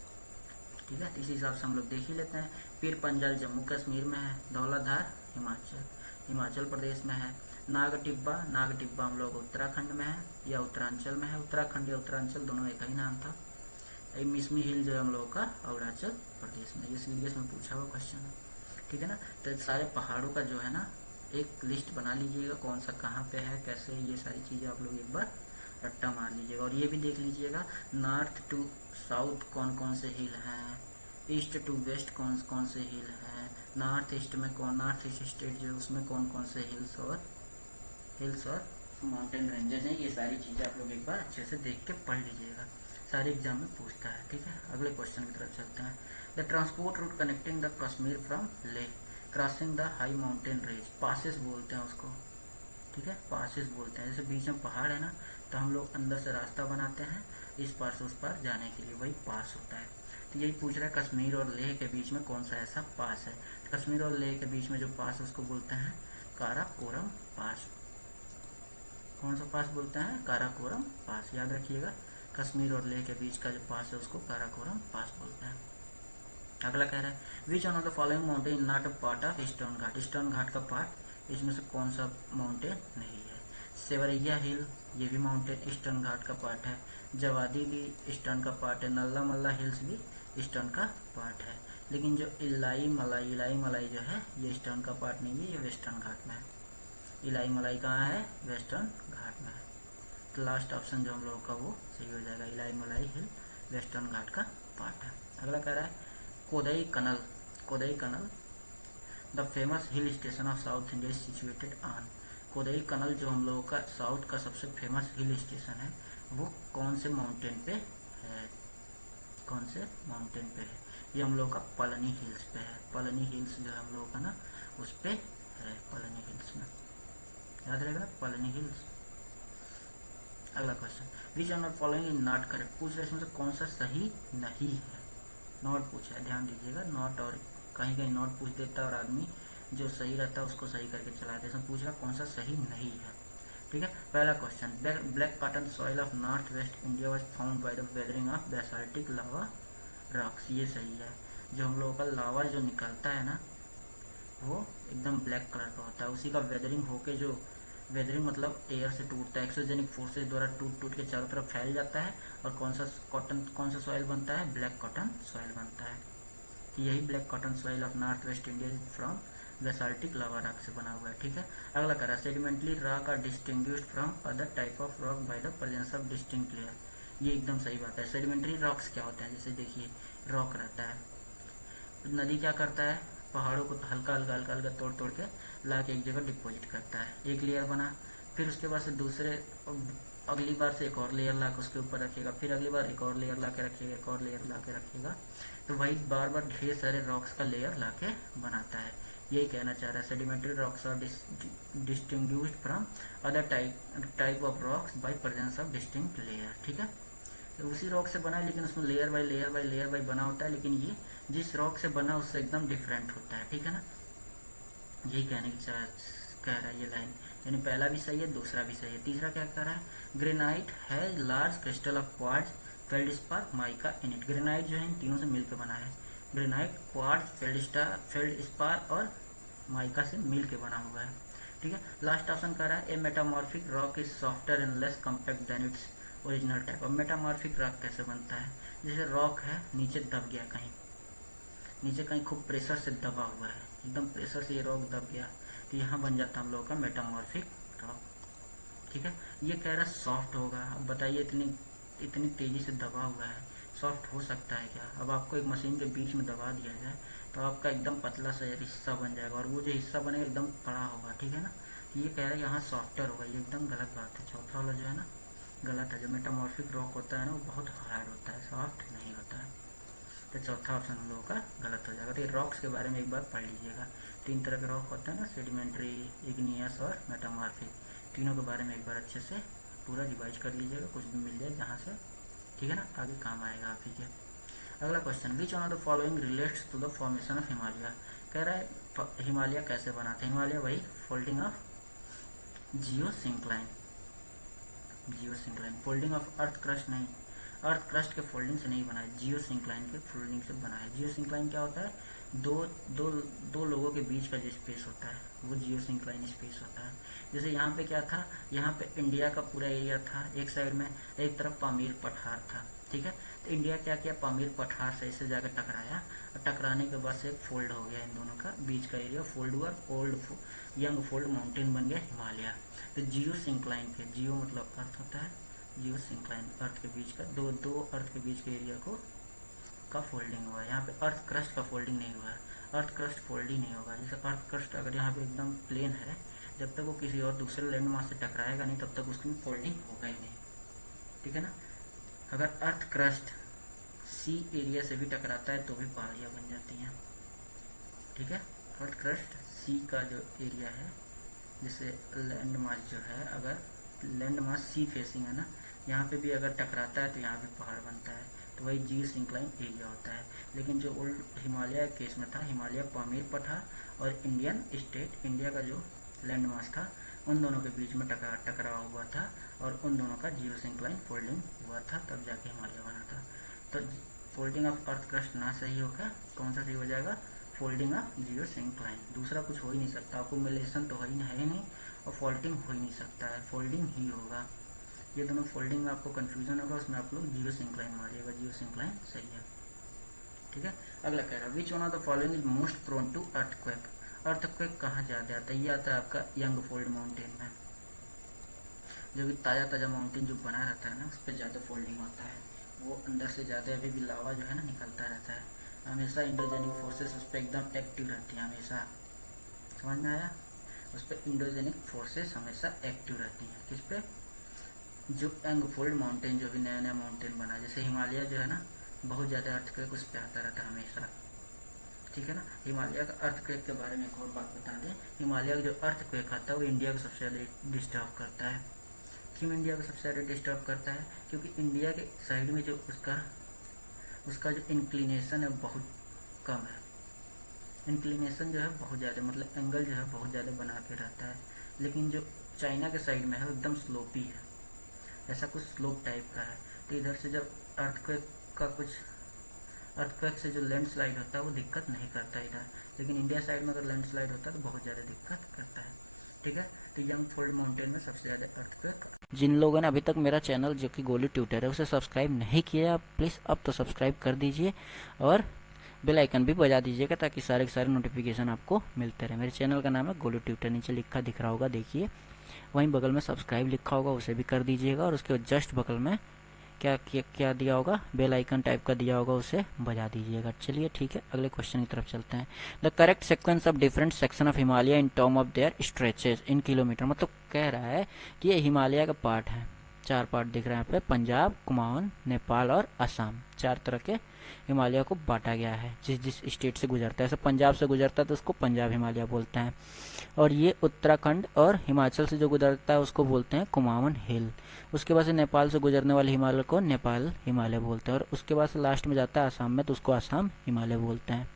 ठीक है, इसी हिसाब से हम लोग देख ही लेते हैं। पीर पंजल जम्मू कश्मीर में है, धौलाधार हिमाचल प्रदेश में है, नाग टिब्बा हम लोग उत्तराखंड में है या उत्तरांचल में है, उत्तराखंड या उत्तरांचल दोनों एक ही नाम था। मिसमी हिल जो है हम लोगों का अरुणाचल प्रदेश में, ये सीरीज में पूछा हुआ क्वेश्चन है, ठीक है ना। तो सारे पहाड़ों का जो है ना एक लिस्ट बना लीजिएगा, कौन सा कहाँ पे है, कैसे, ये सारी चीज़ें आप लोग एक बार रट्टा मार लीजिएगा। और ये भी देख लीजिएगा नॉर्थ टू साउथ कौन कौन से हिल हैं, ईस्ट टू वेस्ट कौन कौन से हिल हैं, नॉर्थ ईस्ट में नॉर्थ ईस्ट स्टेट जो है उसमें कौन कौन से हिल्स और माउंटेन रेंजेस हैं। ये सारी चीज़ें आप लोग एक बार अच्छे से देख के पढ़ लीजिएगा, सारे एग्जाम में पूछता है, ठीक है। अगले क्वेश्चन की तरफ चलते हैं। The transport route connecting the Kashmir from Leh crossing the high mountain range, passes बोलते हैं उसको, ठीक है, पासेस बोलते हैं। जैसे बीच में पहाड़ है ना, तो हम लोग अंदर से रास्ता बनाते हैं इस पार से उस पार जाने के लिए, वही पास होता है। तो यही पूछ रहा है कश्मीर और लेह के बीच में कौन सा ऐसा पास है। तो कश्मीर और लेह के बीच में जो पास है उसको बोलते हैं काराकोरम पास। कौन सा पास बोलते हैं? काराकोरम पास, याद रखिएगा। कश्मीर और लेह के बीच का जो पास है उसको काराकोरम पास बोलते हैं। अगला कह रहा है which one of the following mountain not a part of eastern Ghat, eastern Ghat का पार्ट इसमें से कौन सा माउंटेन नहीं है। सेवरैया हिल ये भी माउंटेन ईस्टर्न घाट का पार्ट है, जवादी भी ईस्टर्न का पार्ट है, नल्ला मल्ला हिल्स भी ईस्टर्न का पार्ट है। लेकिन जो इलाई मलाई जो है ये ईस्टर्न का पार्ट नहीं है, ये वेस्टर्न घाट में है। इलाई मलाई कहाँ है? वेस्टर्न घाट में है। तो लास्ट ऑप्शन जो हम लोगों का वो सही हो जाएगा, इलाई मलाई हिल वेस्टर्न घाट का पार्ट है। अगला कह रहा है Kodaikanal the famous hill station of south India is situated on. Kodaikanal जो हम लोगों का साउथ का सबसे फेमस हिल स्टेशन है वो कौन से माउंटेन पे है, कौन से माउंटेन पे है? ये हम लोग का पलनी हिल्स पे है। पलनी हिल्स जो है हम लोगों का ना उस पे है, पलनी हिल्स में, याद रहेगा ना, पलनी हिल्स। अगला question which of following is not correct, पूछ रहे इसमें से कौन सा सही नहीं है। नॉट पूछा है, ध्यान दीजिएगा, नॉट और कहीं कहीं नॉट पूछ देता है और आदमी जो सही रहता है उसको सही करके चलाते हैं। इसमें पूछ रहा कौन सा सही नहीं है, ठीक है। पहला question black cotton soil of north west India was found by the weathering of basaltic lava rocks, ये सही है। जो हम लोगों का लावा जो निकलता है ना वो एकदम ब्लैक कलर का होता है, उसी का वेदरिंग होके जो वेदरिंग मतलब एयर से टूटता है, एक्सोजेनिक फोर्सेस द्वारा टूट टूट के चारों तरफ फैल जाता है और कौन सा सॉइल बनता है? ब्लैक कॉटन सॉइल बनता है। यही black cotton soil of north west India from basaltic lava rock से बना हुआ है, ठीक है। अगला कह रहा है sedimentary rock are distinguished from other type of rock by the presence of distinct layer, ये एकदम सही बात है। सेडिमेंट्री रॉक्स क्या होता है? जैसे देखिए रॉक रहता है, नदी क्या करता है? पहाड़ों को हल्का हल्का हल्का हल्का तोड़ तोड़ के ला के एक जगह डिपॉजिट करता है, एक लेयर बना, फिर उसके बाद से दूसरे अगली बार से एक और लेयर ला के उसके ऊपर रखेगा, फिर अगली बार एक और लेयर ला के रखेगा, एक और लेयर ला के रखेगा, तो वही बार बार ढेर सारे रॉक्स का लेयर ला के बनाता है। यही कहना चाह रहा है sedimentary rocks are distinguished from other type of rocks by presence of distinct layer, ठीक है। तो उसी रॉक से बना है लेकिन उसमें layer by layer by layer by बना होता है, लेकिन ये जिस रॉक से बना उससे एकदम डिफरेंट होता है, ठीक है ना। यही कहने की कह रहा है ये लाइन, यानी पहला भी सही है, दूसरा भी सही है। तीसरा क्या कह रहा है ग्रेनाइट है large crystal of quartz feldspar mica in it, granite जो है इन तीनों से मिलकर बना है, ग्रेनाइट क्वार्ट्ज फेल्डस्पार और माइका से मिल के बना हुआ है, ठीक है। लास्ट ऑप्शन कह रहा है a metamorphic rock is softer and less compact than its original type. अब मेटामॉर्फिक रॉक कैसे बनता है? जैसे रॉक है नीचे दब गया, कहीं नीचे कहीं खूब प्रेशर से दबा हुआ है, एकदम प्रेशर से ये रॉक दब गया, तो यहाँ बन जाता है हम लोगों का मेटामॉर्फिक रॉक, ठीक है। ये कह रहा है सॉफ्ट होगा, अब बताइए इतनी तेज़ी से दबा हुआ है, सॉफ्ट हो सकता है क्या? अब आपको एक मशीन के बीच में दबा दिया जाए तो आपका एकदम पतला सा हिस्सा बन जाएगा और वो जो हिस्सा बनेगा एकदम कड़ा होगा, ठीक है ना। ये कह रहा है यहाँ सॉफ्टर होगा, ये एकदम गलत बात है। चौथा वाला जो है ना गलत है, जो मेटामॉर्फिक रॉक होता है ना वो बहुत हार्ड होता है, सॉफ्ट नहीं होता है। तो चौथा ऑप्शन हम लोगों का गलत हो जाएगा। तो ये रॉक्स के बारे में एक बार पढ़ लीजिएगा, 3 तरह के रॉक होते हैं ना, सेडिमेंट्री, इग्नियस और मेटामॉर्फिक, तीनों के बारे में एक बार अच्छे से पूरा रिवाइज कर लीजिएगा, कुछ भी मिल जाए जहाँ से, ठीक है ना, आगे काम आएगा आप ही के। अगला question which one of the following relates to the formation of Himalaya, कह रहा है हिमालय कैसे बनाते हैं? हिमालय वही folding of geosyncline, folding of earth crust नहीं, अर्थ क्रस्ट के फोल्डिंग से नहीं बना है, जियोसिंक्लाइन के फोल्डिंग से बना है। जियोसिंक्लाइन क्या होता है? दो दो दो लोगों के बीच का जो स्पेस होता है वो जियोसिंक्लाइन स्पेस होता है। जैसे यहाँ पे क्या था, यहाँ पे इंडिया का पूरा एरिया था, एक साइड में एक तरफ पामीर पठार था, ठीक है। तो इंडिया क्या किया, पामीर पठार से इसे जाकर टकराया, और टकराने के बाद से एक फोल्ड हो गया, इन दोनों का बीच का एरिया फोल्ड हुआ, यंग फोल्ड माउंटेन बन गया हिमालय। तो जियोसिंक्लाइन के, जियो मतलब अर्थ होता है, जियोसिंक्लाइन अर्थ के बीच का, दो दो अर्थ के बीच के एरिया को का फोल्डिंग हुआ है। यहाँ पे अर्थ क्रस्ट का फोल्डिंग नहीं हुआ है, अर्थ क्रस्ट फोल्ड ही नहीं होगा। जैसे अर्थ क्रस्ट अगर यहाँ पे एकदम प्लेन है, जब तक वो किसी और दूसरे लैंड मास से टकराएगा नहीं तब तक उसकी फोल्डिंग होगा ही नहीं, ठीक है ना। अगर अर्थ क्रस्ट सी एरिया से भी टकराता है तो भी पहाड़ियाँ बन जाती हैं, ठीक है। अर्थ क्रस्ट सी का जो एरिया है, जैसे लैंड मास जो है, अगर लैंड मास सी फेसिंग है ना, यहाँ पे भी अगर टकराता है तो यहाँ भी पहाड़ बनता है, तो वही जियोसिंक्लाइन एरिया होता है। लेकिन जो ओल्ड हिमालय केस में था, हिमालय पामीर पठार और इंडियन स्टेट, इंडिया का जो लैंड मास था, उन दोनों के बीच में टकराव हुआ था, और उन दोनों का जियोसिंक्लाइन फोल्डिंग हुआ था, तब जाके हिमालय बना था। तो फोल्डिंग ऑफ अर्थ क्रस्ट ना सही होकर कौन सा सही हो जाएगा, फोल्डिंग ऑफ जियोसिंक्लाइन। दूसरा कुछ हो ही नहीं सकता, अकुमुलेशन तो है ही नहीं, और फोल्डिंग हो ही नहीं सकता है, फोल्डिंग ही होगा। ये दोनों फोल्डिंग में आपको कन्फ्यूजन होगा, उसमें आप लोग जियोसिंक्लाइन मारिएगा, जियोसिंक्लाइन सही है, ठीक है। अगला कह रहा है which one of the following is most prone to earthquake. Earthquake कहाँ ज़्यादा आता है, ये आता है आपका यंग फोल्ड माउंटेन में, जो भी ताज़ा ताज़ा माउंटेन जो बना रहता है ना, उस पर ज़्यादा फोल्डिंग होता है, वो अंदर से ज़्यादा अभी भी लावा जो है ना निकलता रहता है, हमेशा इंडोजेनिक फोर्सेस उस पर एकदम एक्टिव रहती हैं हमेशा, समझ में आया। उस पर इंडोजेनिक फोर्सेस हमेशा एक्टिव रहती हैं, किस पे, जो यंग फोल्ड माउंटेन, जो भी नया नया माउंटेन बना, जैसे हिमालय जो है ना, बहुत ज़्यादा अर्थक्वेक उस पर आता रहता है हमेशा, ठीक है ना। हिमालय का अर्थक्वेक के बारे में एक और बात बता दें, हिमालय का जो अर्थक्वेक आता है वो इंडिया को सबसे ज़्यादा डिस्टर्ब करता है। क्यों इंडिया को सबसे ज़्यादा डिस्टर्ब करता है, क्योंकि इंडिया के साइड में जो उसका जो इंक्लिनेशन है बहुत कम है, इंक्लिनेशन जो है बहुत ज़्यादा, मतलब एंगल जो है बहुत ज़्यादा बना के रहता है। लेकिन जो चाइना के साइड में है वो एकदम स्लोपी है, ऐसा कुछ स्लोप टाइप का है। तो इधर से जब अर्थक्वेक से जो लैंडस्लाइड होता है वो दिक्कत नहीं करता इधर, लेकिन इंडिया साइड में अगर लैंडस्लाइड होता है तो बहुत ज़्यादा दिक्कत करता है, ठीक है। तो यंग फोल्ड माउंटेन में सबसे ज़्यादा अर्थक्वेक। जिन लोगों ने अभी तक मेरा चैनल जो कि गोलू ट्यूटर है उसे सब्सक्राइब नहीं किया, आप प्लीज़ अब तो सब्सक्राइब कर दीजिए, और बेल आइकन भी बजा दीजिएगा, ताकि सारे के सारे नोटिफिकेशन आपको मिलते रहे। मेरे चैनल का नाम है गोलू ट्यूटर, नीचे लिखा दिख रहा होगा, देखिए वहीं बगल में सब्सक्राइब लिखा होगा, उसे भी कर दीजिएगा, और उसके जस्ट बगल में क्या दिया होगा, बेल आइकन टाइप का दिया होगा, उसे बजा दीजिएगा। चलिए ठीक है, अगले क्वेश्चन की तरफ चलते हैं। The correct sequence of different section of Himalaya in term of their stretches in kilometre, मतलब कह रहा है कि ये हिमालय का पार्ट है, 4 पार्ट दिख रहे हैं यहाँ पे, पंजाब, कुमाऊन, नेपाल और असम, 4 तरह के हिमालय को बांटा गया है, जिस जिस स्टेट से गुजरता है। ऐसे पंजाब से गुजरता है तो उसको पंजाब हिमालय बोलते हैं, और ये उत्तराखंड और हिमाचल से जो गुजरता है उसको बोलते हैं कुमाऊन हिल। उसके बाद से नेपाल से गुजरने वाले हिमालय को नेपाल हिमालय बोलते हैं, और उसके बाद से लास्ट में जाता है आसाम में तो उसको आसाम हिमालय बोलते हैं,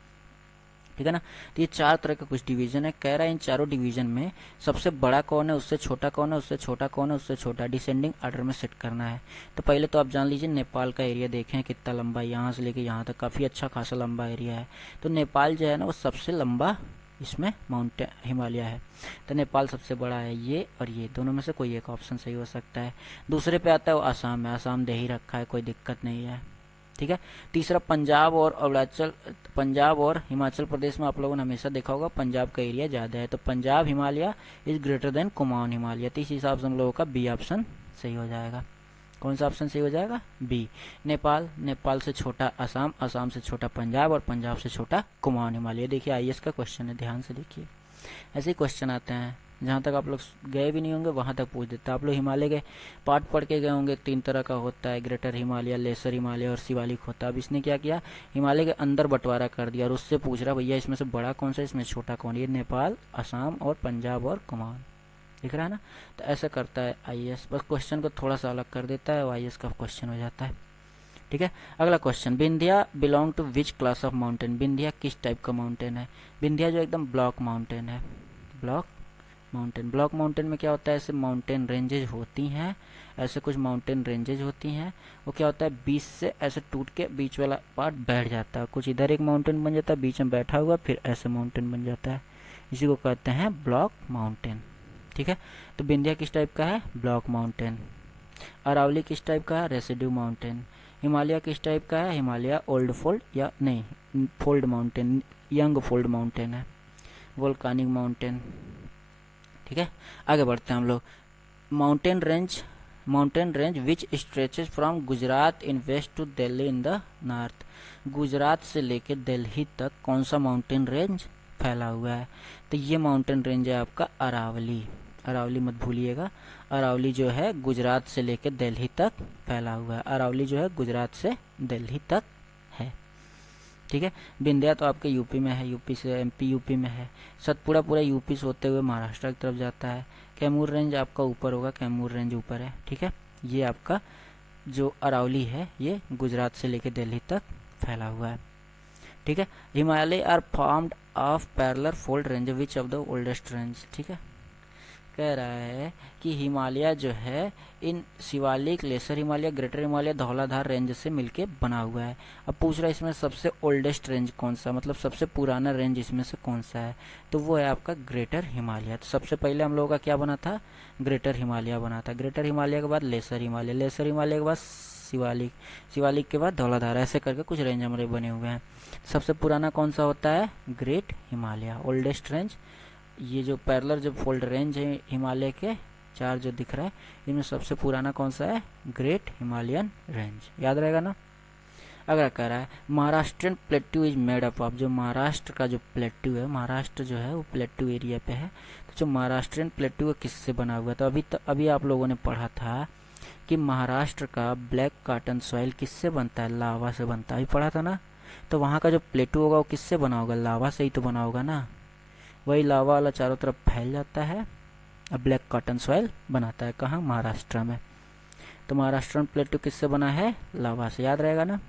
ठीक है ना। तो ये 4 तरह का कुछ डिवीजन है, कह रहा है इन चारों डिवीजन में सबसे बड़ा कौन है, उससे छोटा कौन है, उससे छोटा कौन है, उससे छोटा, डिसेंडिंग ऑर्डर में सेट करना है। तो पहले तो आप जान लीजिए नेपाल का एरिया देखें कितना लंबा है, यहाँ से लेके यहाँ तक काफ़ी अच्छा खासा लंबा एरिया है। तो नेपाल जो है ना वो सबसे लंबा इसमें माउंटेन हिमालय है, तो नेपाल सबसे बड़ा है, ये और ये दोनों में से कोई एक ऑप्शन सही हो सकता है। दूसरे पे आता है वो आसाम है, आसाम दे ही रखा है, कोई दिक्कत नहीं है, ठीक है। तीसरा पंजाब और हिमाचल प्रदेश में आप लोगों ने हमेशा देखा होगा पंजाब का एरिया ज़्यादा है, तो Punjab Himalaya is greater than Kumaon Himalaya, तो इस हिसाब से हम लोगों का बी ऑप्शन सही हो जाएगा। कौन सा ऑप्शन सही हो जाएगा, बी। नेपाल से छोटा आसाम, आसाम से छोटा पंजाब, और पंजाब से छोटा कुमाऊन हिमालय। देखिए आईएएस का क्वेश्चन है, ध्यान से देखिए, ऐसे ही क्वेश्चन आते हैं, जहाँ तक आप लोग गए भी नहीं होंगे वहाँ तक पूछ देता है। आप लोग हिमालय के पार्ट पढ़ के गए होंगे, 3 तरह का होता है, ग्रेटर हिमालय, लेसर हिमालय और शिवालिक होता है। अब इसने क्या किया, हिमालय के अंदर बंटवारा कर दिया, और उससे पूछ रहा भैया इसमें से बड़ा कौन सा, इसमें छोटा कौन, ये नेपाल, असम और पंजाब और कुमाऊन, दिख रहा है ना। तो ऐसा करता है आईएएस, बस क्वेश्चन को थोड़ा सा अलग कर देता है, आईएएस का क्वेश्चन हो जाता है, ठीक है। अगला question, Vindhya belong to which class of mountain, Vindhya किस टाइप का माउंटेन है। विंध्या जो एकदम ब्लॉक माउंटेन है, ब्लॉक माउंटेन। ब्लॉक माउंटेन में क्या होता है, ऐसे माउंटेन रेंजेज होती हैं, ऐसे कुछ माउंटेन रेंजेज होती हैं, वो क्या होता है बीच से ऐसे टूट के बीच वाला पार्ट बैठ जाता है, कुछ इधर एक माउंटेन बन जाता है बीच में बैठा हुआ, फिर ऐसे माउंटेन बन जाता है, इसी को कहते हैं ब्लॉक माउंटेन। ठीक है, तो विंध्या किस टाइप का है, ब्लॉक माउंटेन। अरावली किस टाइप का है, रेसिड्यू माउंटेन। हिमालय किस टाइप का है, हिमालय ओल्ड फोल्ड या नहीं fold mountain, young fold mountain है। Volcanic mountain. ठीक है, आगे बढ़ते हैं हम लोग। Mountain range which stretches from Gujarat in west to Delhi in the north. Gujarat से लेकर दिल्ली तक कौन सा माउंटेन रेंज फैला हुआ है, तो ये माउंटेन रेंज है आपका अरावली। अरावली मत भूलिएगा, अरावली जो है गुजरात से लेकर दिल्ली तक फैला हुआ है, अरावली जो है गुजरात से दिल्ली तक है। ठीक है, विंध्या तो आपके यूपी में है, यूपी से एमपी यूपी में है। सतपुड़ा पूरा यूपी से होते हुए महाराष्ट्र की तरफ जाता है। कैमूर रेंज आपका ऊपर होगा, कैमूर रेंज ऊपर है। ठीक है, ये आपका जो अरावली है ये गुजरात से लेकर दिल्ली तक फैला हुआ है। ठीक है, Himalaya are formed of parallel fold range which of the oldest range. ठीक है, कह रहा है कि हिमालय जो है इन Shivalik, lesser Himalaya, greater Himalaya, Dhauladhar range से मिलके बना हुआ है। अब पूछ रहा है इसमें सबसे ओल्डेस्ट रेंज कौन सा, मतलब सबसे पुराना रेंज इसमें से कौन सा है, तो वो है आपका ग्रेटर हिमालय। तो सबसे पहले हम लोगों का क्या बना था, ग्रेटर हिमालय बना था। ग्रेटर हिमालय के बाद लेसर हिमालय, लेसर हिमालय के बाद शिवालिक, शिवालिक के बाद धौलाधार, ऐसे करके कुछ रेंज हमारे बने हुए हैं। सबसे पुराना कौन सा होता है, ग्रेट हिमालय, ओल्डेस्ट रेंज। ये जो पैरेलल जो फोल्ड रेंज है हिमालय के चार जो दिख रहा है, इनमें सबसे पुराना कौन सा है, ग्रेट हिमालयन रेंज, याद रहेगा ना। अगला कह रहा है Maharashtrian plateau is made up of. जो महाराष्ट्र का जो प्लेट्यू है, महाराष्ट्र जो है वो प्लेट्यू एरिया पे है, तो जो महाराष्ट्रियन प्लेट्यू है किससे बना हुआ है, तो अभी आप लोगों ने पढ़ा था कि महाराष्ट्र का ब्लैक कॉटन सॉइल किससे बनता है, लावा से बनता है, अभी पढ़ा था ना। तो वहाँ का जो प्लेट्यू होगा वो किससे बना होगा, लावा से ही तो बना होगा ना। वही लावा वाला चारों तरफ फैल जाता है, अब ब्लैक कॉटन सॉइल बनाता है, कहाँ, महाराष्ट्र में। तो महाराष्ट्र प्लेट्यू किससे बना है, लावा से, याद रहेगा ना।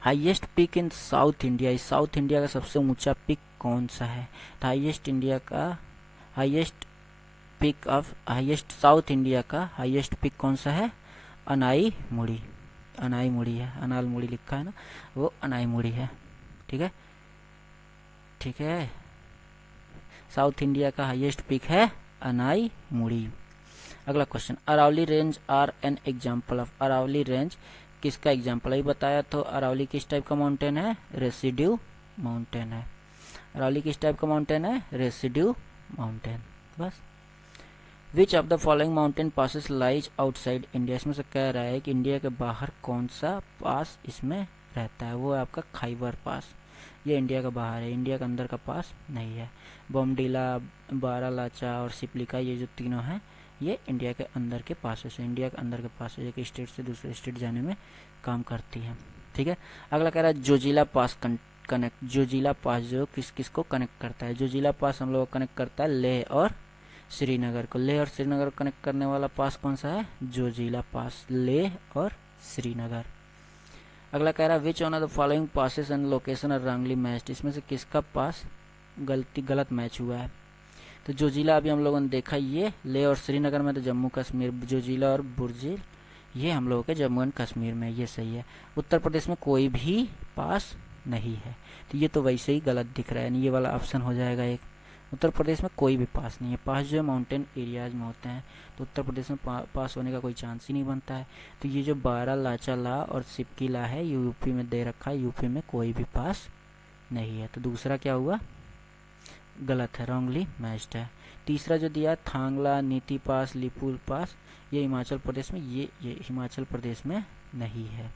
Highest peak in south India, इस साउथ इंडिया का सबसे ऊंचा पीक कौन सा है, तो हाईएस्ट साउथ इंडिया का हाईएस्ट पीक कौन सा है, अनाई मुड़ी, अनाई मुड़ी है, अनाल मुड़ी लिखा है ना, वो अनाई मुड़ी है। ठीक है, ठीक है, साउथ इंडिया का हाईएस्ट पीक है अनाई मुड़ी। अगला question, Aravalli range are an example of. Aravalli range किसका एग्जाम्पल है, बताया तो अरावली किस टाइप का माउंटेन है, रेसिड्यू माउंटेन है। अरावली किस टाइप का माउंटेन है, रेसिड्यू माउंटेन, बस। विच of the following mountain passes lies outside India. इसमें से कह रहा है कि इंडिया के बाहर कौन सा पास इसमें रहता है, वो है आपका खाइबर पास। ये इंडिया का बाहर है, इंडिया के अंदर का पास नहीं है। बोमडीला, बारालाचा और सिपलिका, ये जो तीनों हैं ये इंडिया के अंदर के पासेस है, इंडिया के अंदर के पास है, एक स्टेट से दूसरे स्टेट जाने में काम करती है। ठीक है, अगला कह रहा है जोजिला पास कनेक्ट। जोजिला पास जो किस किस को कनेक्ट करता है, जोजिला पास हम लोग को कनेक्ट करता है लेह और श्रीनगर को। लेह और श्रीनगर को कनेक्ट करने वाला पास कौन सा है, जोजिला पास, लेह और श्रीनगर। अगला कह रहा है which one of the following passes and location are wrongly matched. इसमें से किसका पास गलत मैच हुआ है, तो जोजिला अभी हम लोगों ने देखा ये लेह और श्रीनगर में, तो जम्मू कश्मीर, जोजिला और बुर्जिल ये हम लोगों के जम्मू एंड कश्मीर में, ये सही है। उत्तर प्रदेश में कोई भी पास नहीं है, तो ये तो वैसे ही गलत दिख रहा है, ये वाला ऑप्शन हो जाएगा एक। उत्तर प्रदेश में कोई भी पास नहीं है, पास जो है माउंटेन एरियाज में होते हैं, तो उत्तर प्रदेश में पास होने का कोई चांस ही नहीं बनता है। तो ये जो बारालाचा ला और सिपकी ला है ये यूपी में दे रखा है, यूपी में कोई भी पास नहीं है, तो दूसरा क्या हुआ, गलत है, रॉन्गली मैच्ड है। तीसरा जो दिया थांगला, नीति पास, लिपुल पास, ये हिमाचल प्रदेश में, ये हिमाचल प्रदेश में नहीं है।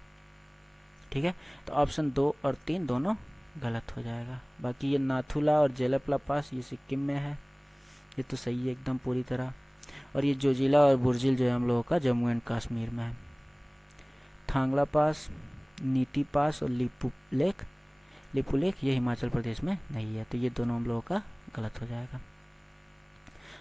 ठीक है, तो ऑप्शन 2 और 3 दोनों गलत हो जाएगा। बाकी ये नाथुला और जेलपला पास ये सिक्किम में है, ये तो सही है एकदम पूरी तरह। और ये जोजिला और बुर्जिल जो है हम लोगों का जम्मू एंड कश्मीर में है। थांगला पास, नीति पास और लिपू लेक ये हिमाचल प्रदेश में नहीं है, तो ये दोनों हम लोगों का गलत हो जाएगा।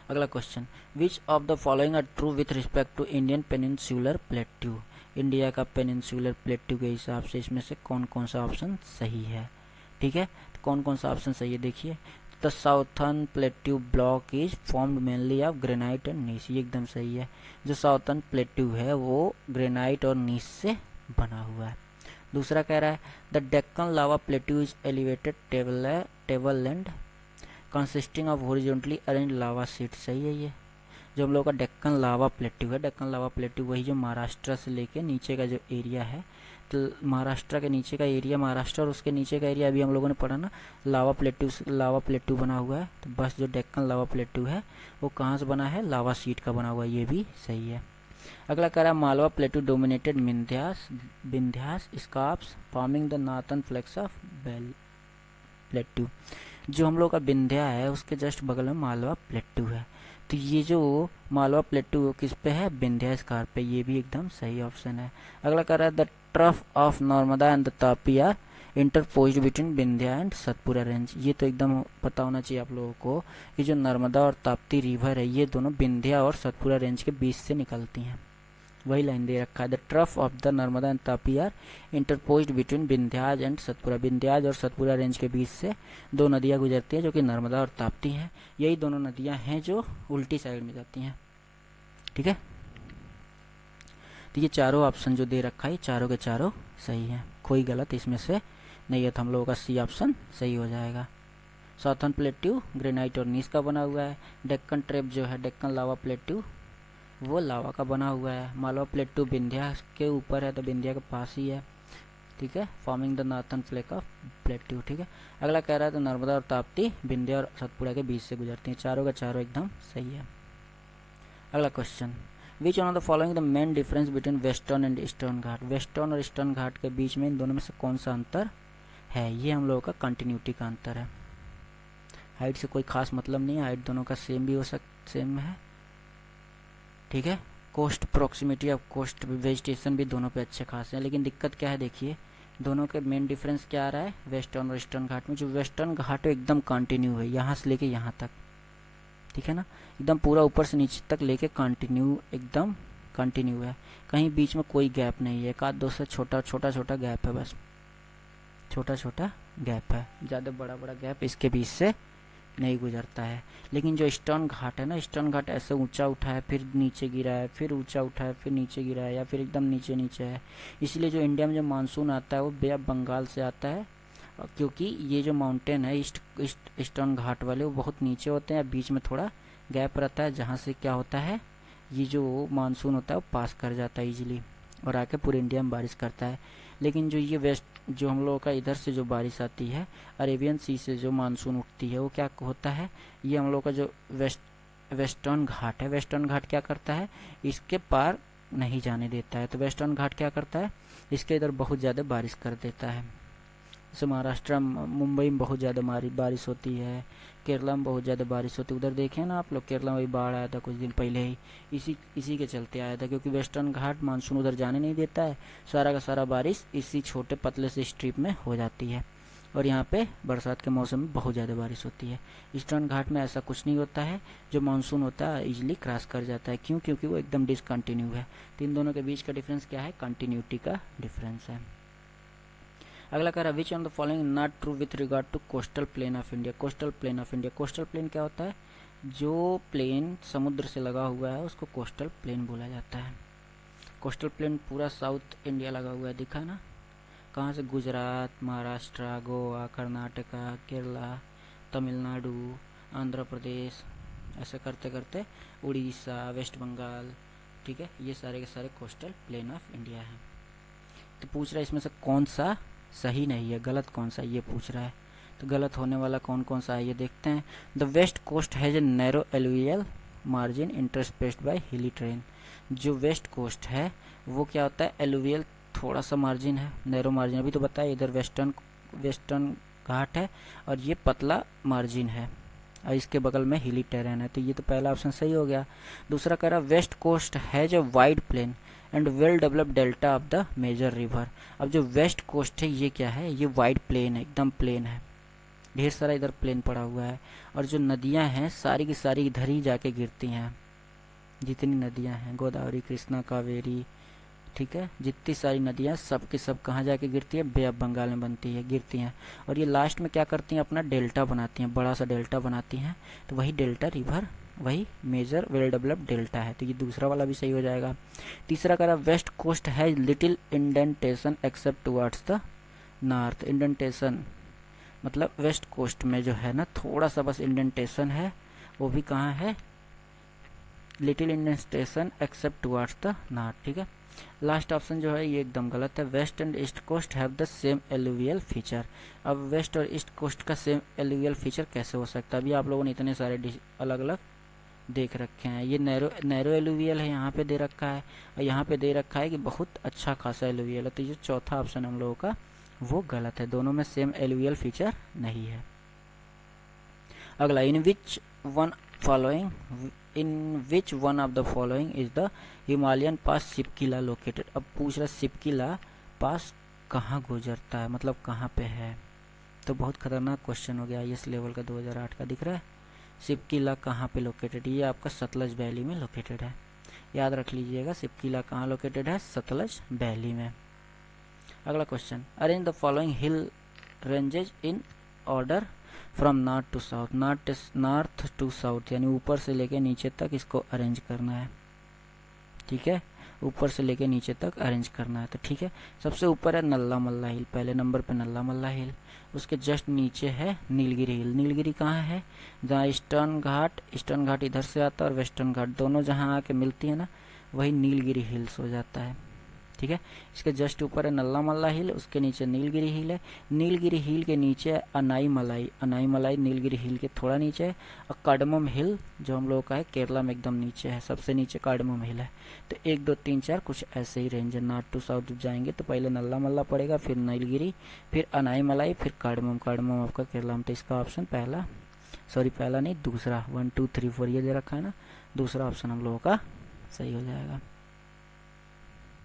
अगला question, which of the following are true with respect to Indian peninsular plateau. India का पेनिनसुलर प्लेट्यू के हिसाब से इसमें से कौन कौन सा ऑप्शन सही है। ठीक है, तो कौन कौन सा ऑप्शन सही है देखिए, the southern plateau block is formed mainly of granite and gneiss. ये एकदम सही है। जो साउथर्न प्लेट्यू है वो ग्रेनाइट और नीस से बना हुआ है। दूसरा कह रहा है the Deccan lava plateau is elevated tableland consisting of horizontally arrange lava sheet. सही है ये। जो हम लोग का डेक्कन लावा प्लेट्यू है, डेक्कन लावा प्लेट्यू वही जो महाराष्ट्र से लेके नीचे का जो एरिया है, तो महाराष्ट्र के नीचे का एरिया महाराष्ट्र और उसके नीचे का एरिया अभी हम लोगों ने पढ़ा ना, लावा प्लेट्यू बना हुआ है। तो बस जो डेक्कन लावा प्लेट्यू है वो कहाँ से बना है, लावा शीट का बना हुआ है। ये भी सही है। अगला कह रहा है Malwa plateau dominated Vindhyas scraps forming the northern flanks of plateau. जो हम लोग का विंध्या है उसके जस्ट बगल में मालवा प्लेट्यू है। तो ये जो मालवा प्लेट्यू किस पे है, विंध्या स्कार्प पे। ये भी एकदम सही ऑप्शन है। अगला कह रहा है the trough of Narmada and the Tapi are interposed between Vindhya and Satpura range. ये तो एकदम पता होना चाहिए आप लोगों को कि जो नर्मदा और ताप्ती रिवर है ये दोनों विंध्या और सतपुरा रेंज के बीच से निकलती हैं। वही लाइन दे रखा है the trough of the Narmada and Tapi are interposed between Vindhyas and Satpura. Vindhyas और सतपुरा रेंज के बीच से दो नदियाँ गुजरती हैं जो कि नर्मदा और ताप्ती हैं। यही दोनों नदियाँ हैं जो उल्टी साइड में जाती हैं। ठीक है, तो ये चारों ऑप्शन जो दे रखा है चारों के चारों सही हैं, कोई गलत इसमें से नहीं है। तो हम लोगों का सी ऑप्शन सही हो जाएगा। साउथर्न प्लेट्यू ग्रेनाइट और नीस का बना हुआ है। डेक्कन ट्रेप जो है, डेक्कन लावा प्लेट्यू वो लावा का बना हुआ है। मालवा प्लेट्यू विंध्या के ऊपर है तो विंध्या के पास ही है। ठीक है, forming the northern flank of plateau. ठीक है, अगला कह रहा है तो नर्मदा और ताप्ती विंध्या और सतपुड़ा के बीच से गुजरती हैं। चारों का चारों एकदम सही है। अगला question, which one of the following the main difference between western and eastern Ghat. Western और ईस्टर्न घाट के बीच में इन दोनों में से कौन सा अंतर है। ये हम लोगों का कंटिन्यूटी का अंतर है। हाइट से कोई खास मतलब नहीं है, हाइट दोनों का सेम भी हो सेम है। ठीक है, coast proximity of coast vegetation भी दोनों पे अच्छे खास हैं। लेकिन दिक्कत क्या है, देखिए दोनों के मेन डिफरेंस क्या आ रहा है वेस्टर्न और ईस्टर्न घाट में। जो वेस्टर्न घाट है एकदम कंटिन्यू है यहाँ से लेके यहाँ तक। ठीक है ना, एकदम पूरा ऊपर से नीचे तक लेके कंटिन्यू, एकदम कंटिन्यू है। कहीं बीच में कोई गैप नहीं है, एक आध दो से छोटा छोटा गैप है, बस छोटा छोटा गैप है, ज़्यादा बड़ा बड़ा गैप इसके बीच से नहीं गुजरता है। लेकिन जो ईस्टर्न घाट है ना, ईस्टर्न घाट ऐसे ऊंचा उठा है फिर नीचे गिरा है, फिर ऊंचा उठा है फिर नीचे गिरा है, या फिर एकदम नीचे नीचे है। इसलिए जो इंडिया में जो मानसून आता है वो बे ऑफ बंगाल से आता है, क्योंकि ये जो माउंटेन है ईस्टर्न घाट वाले वो बहुत नीचे होते हैं, बीच में थोड़ा गैप रहता है जहाँ से क्या होता है ये जो मानसून होता है वो पास कर जाता है ईजिली और आके पूरे इंडिया में बारिश करता है। लेकिन जो ये वेस्ट जो हम लोगों का इधर से जो बारिश आती है अरेबियन सी से जो मानसून उठती है वो क्या होता है, ये हम लोग का जो वेस्टर्न घाट है, वेस्टर्न घाट क्या करता है इसके पार नहीं जाने देता है। तो वेस्टर्न घाट क्या करता है इसके इधर बहुत ज़्यादा बारिश कर देता है। जैसे महाराष्ट्र मुंबई में बहुत ज़्यादा बारिश होती है, केरला में बहुत ज़्यादा बारिश होती है। उधर देखें ना आप लोग, केरला में भी बाढ़ आया था कुछ दिन पहले ही, इसी के चलते आया था, क्योंकि वेस्टर्न घाट मानसून उधर जाने नहीं देता है। सारा का सारा बारिश इसी छोटे पतले से स्ट्रिप में हो जाती है और यहाँ पे बरसात के मौसम में बहुत ज़्यादा बारिश होती है। ईस्टर्न घाट में ऐसा कुछ नहीं होता है, जो मानसून होता है इजीली क्रॉस कर जाता है। क्यों? क्योंकि वो एकदम डिसकंटिन्यू है। तो इन दोनों के बीच का डिफरेंस क्या है, कंटिन्यूटी का डिफरेंस है। अगला कह रहा है which one the following not true with regard to coastal plain of India. Coastal plain of India, coastal plain क्या होता है, जो प्लेन समुद्र से लगा हुआ है उसको कोस्टल प्लेन बोला जाता है। कोस्टल प्लेन पूरा साउथ इंडिया लगा हुआ है, दिखा ना, कहाँ से, गुजरात, महाराष्ट्र, गोवा, कर्नाटका, केरला, तमिलनाडु, आंध्र प्रदेश, ऐसे करते करते उड़ीसा, वेस्ट बंगाल। ठीक है, ये सारे के सारे कोस्टल प्लेन ऑफ इंडिया हैं। तो पूछ रहा है इसमें से कौन सा सही नहीं है, गलत कौन सा, ये पूछ रहा है। तो गलत होने वाला कौन कौन सा है ये देखते हैं। The west coast has a narrow alluvial margin interspersed by hilly terrain. जो वेस्ट कोस्ट है वो क्या होता है, एलुवियल थोड़ा सा मार्जिन है, नैरो मार्जिन। अभी तो बताया इधर वेस्टर्न घाट है और ये पतला मार्जिन है और इसके बगल में हिली टेरेन है। तो ये तो पहला ऑप्शन सही हो गया। दूसरा कह रहा west coast has a wide plain and well developed delta of the major river. अब जो वेस्ट कोस्ट है ये क्या है, ये वाइड प्लेन है, एकदम प्लेन है, ढेर सारा इधर प्लेन पड़ा हुआ है और जो नदियां हैं सारी की सारी इधर ही जाके गिरती हैं, जितनी नदियां हैं, गोदावरी, कृष्णा, कावेरी, ठीक है, जितनी सारी नदियाँ सब की सब कहाँ जाके गिरती है, बे ऑफ बंगाल में बनती है, गिरती हैं। और ये लास्ट में क्या करती हैं, अपना डेल्टा बनाती हैं, बड़ा सा डेल्टा बनाती हैं। तो वही डेल्टा रिवर, वही मेजर वेल डेवलप्ड डेल्टा है। तो ये दूसरा वाला भी सही हो जाएगा। तीसरा करा वेस्ट कोस्ट है little indentation except towards the north. Indentation मतलब वेस्ट कोस्ट में जो है ना थोड़ा सा बस इंडेंटेशन है, वो भी कहाँ है, little indentation except towards the north. ठीक है, लास्ट ऑप्शन जो है ये एकदम गलत है। West and east coast have the same alluvial feature. अब वेस्ट और ईस्ट कोस्ट का सेम एलुवियल फीचर कैसे हो सकता है? अभी आप लोगों ने इतने सारे अलग अलग देख रखे हैं। ये नैरो एलुवियल है, यहाँ पे दे रखा है, और यहाँ पे दे रखा है कि बहुत अच्छा खासा एलुवियल है। तो ये चौथा ऑप्शन हम लोगों का वो गलत है, दोनों में सेम एलुवियल फीचर नहीं है। अगला, in which one of the following is the Himalayan pass Shipkila located. अब पूछ रहा सिपकिला पास कहाँ गुजरता है, मतलब कहाँ पे है। तो बहुत खतरनाक क्वेश्चन हो गया, इस लेवल का 2008 का दिख रहा है। सिपकिला कहाँ पे लोकेटेड, ये आपका सतलज वैली में लोकेटेड है, याद रख लीजिएगा। सिपकिला कहाँ लोकेटेड है, सतलज वैली में। अगला question, arrange the following hill ranges in order from north to south. North to south यानी ऊपर से लेके नीचे तक इसको अरेंज करना है। ठीक है, ऊपर से लेके नीचे तक अरेंज करना है। तो ठीक है, सबसे ऊपर है नल्ला मल्ला हिल, पहले नंबर पे नल्ला मल्ला हिल। उसके जस्ट नीचे है नीलगिरी हिल। नीलगिरी कहाँ है, जहाँ ईस्टर्न घाट इधर से आता है और वेस्टर्न घाट दोनों जहाँ आके मिलती है ना, वही नीलगिरी हिल्स हो जाता है। ठीक है, इसके जस्ट ऊपर है नल्ला मल्ला हिल, उसके नीचे नीलगिरी हिल है। नीलगिरी हिल के नीचे है अनाई मलाई नीलगिरी हिल के थोड़ा नीचे है। और कार्डमम हिल जो हम लोगों का है केरला में एकदम नीचे है, सबसे नीचे कार्डमम हिल है। तो 1 2 3 4 कुछ ऐसे ही रेंज है। नॉर्थ टू साउथ जब जाएंगे तो पहले नल्ला मल्ला पड़ेगा, फिर नीलगिरी, फिर अनाई मलाई, फिर कार्डमम आपका केरला में। तो इसका ऑप्शन पहला नहीं दूसरा, 1 2 3 4 ये दे रखा है ना, दूसरा ऑप्शन हम लोगों का सही हो जाएगा।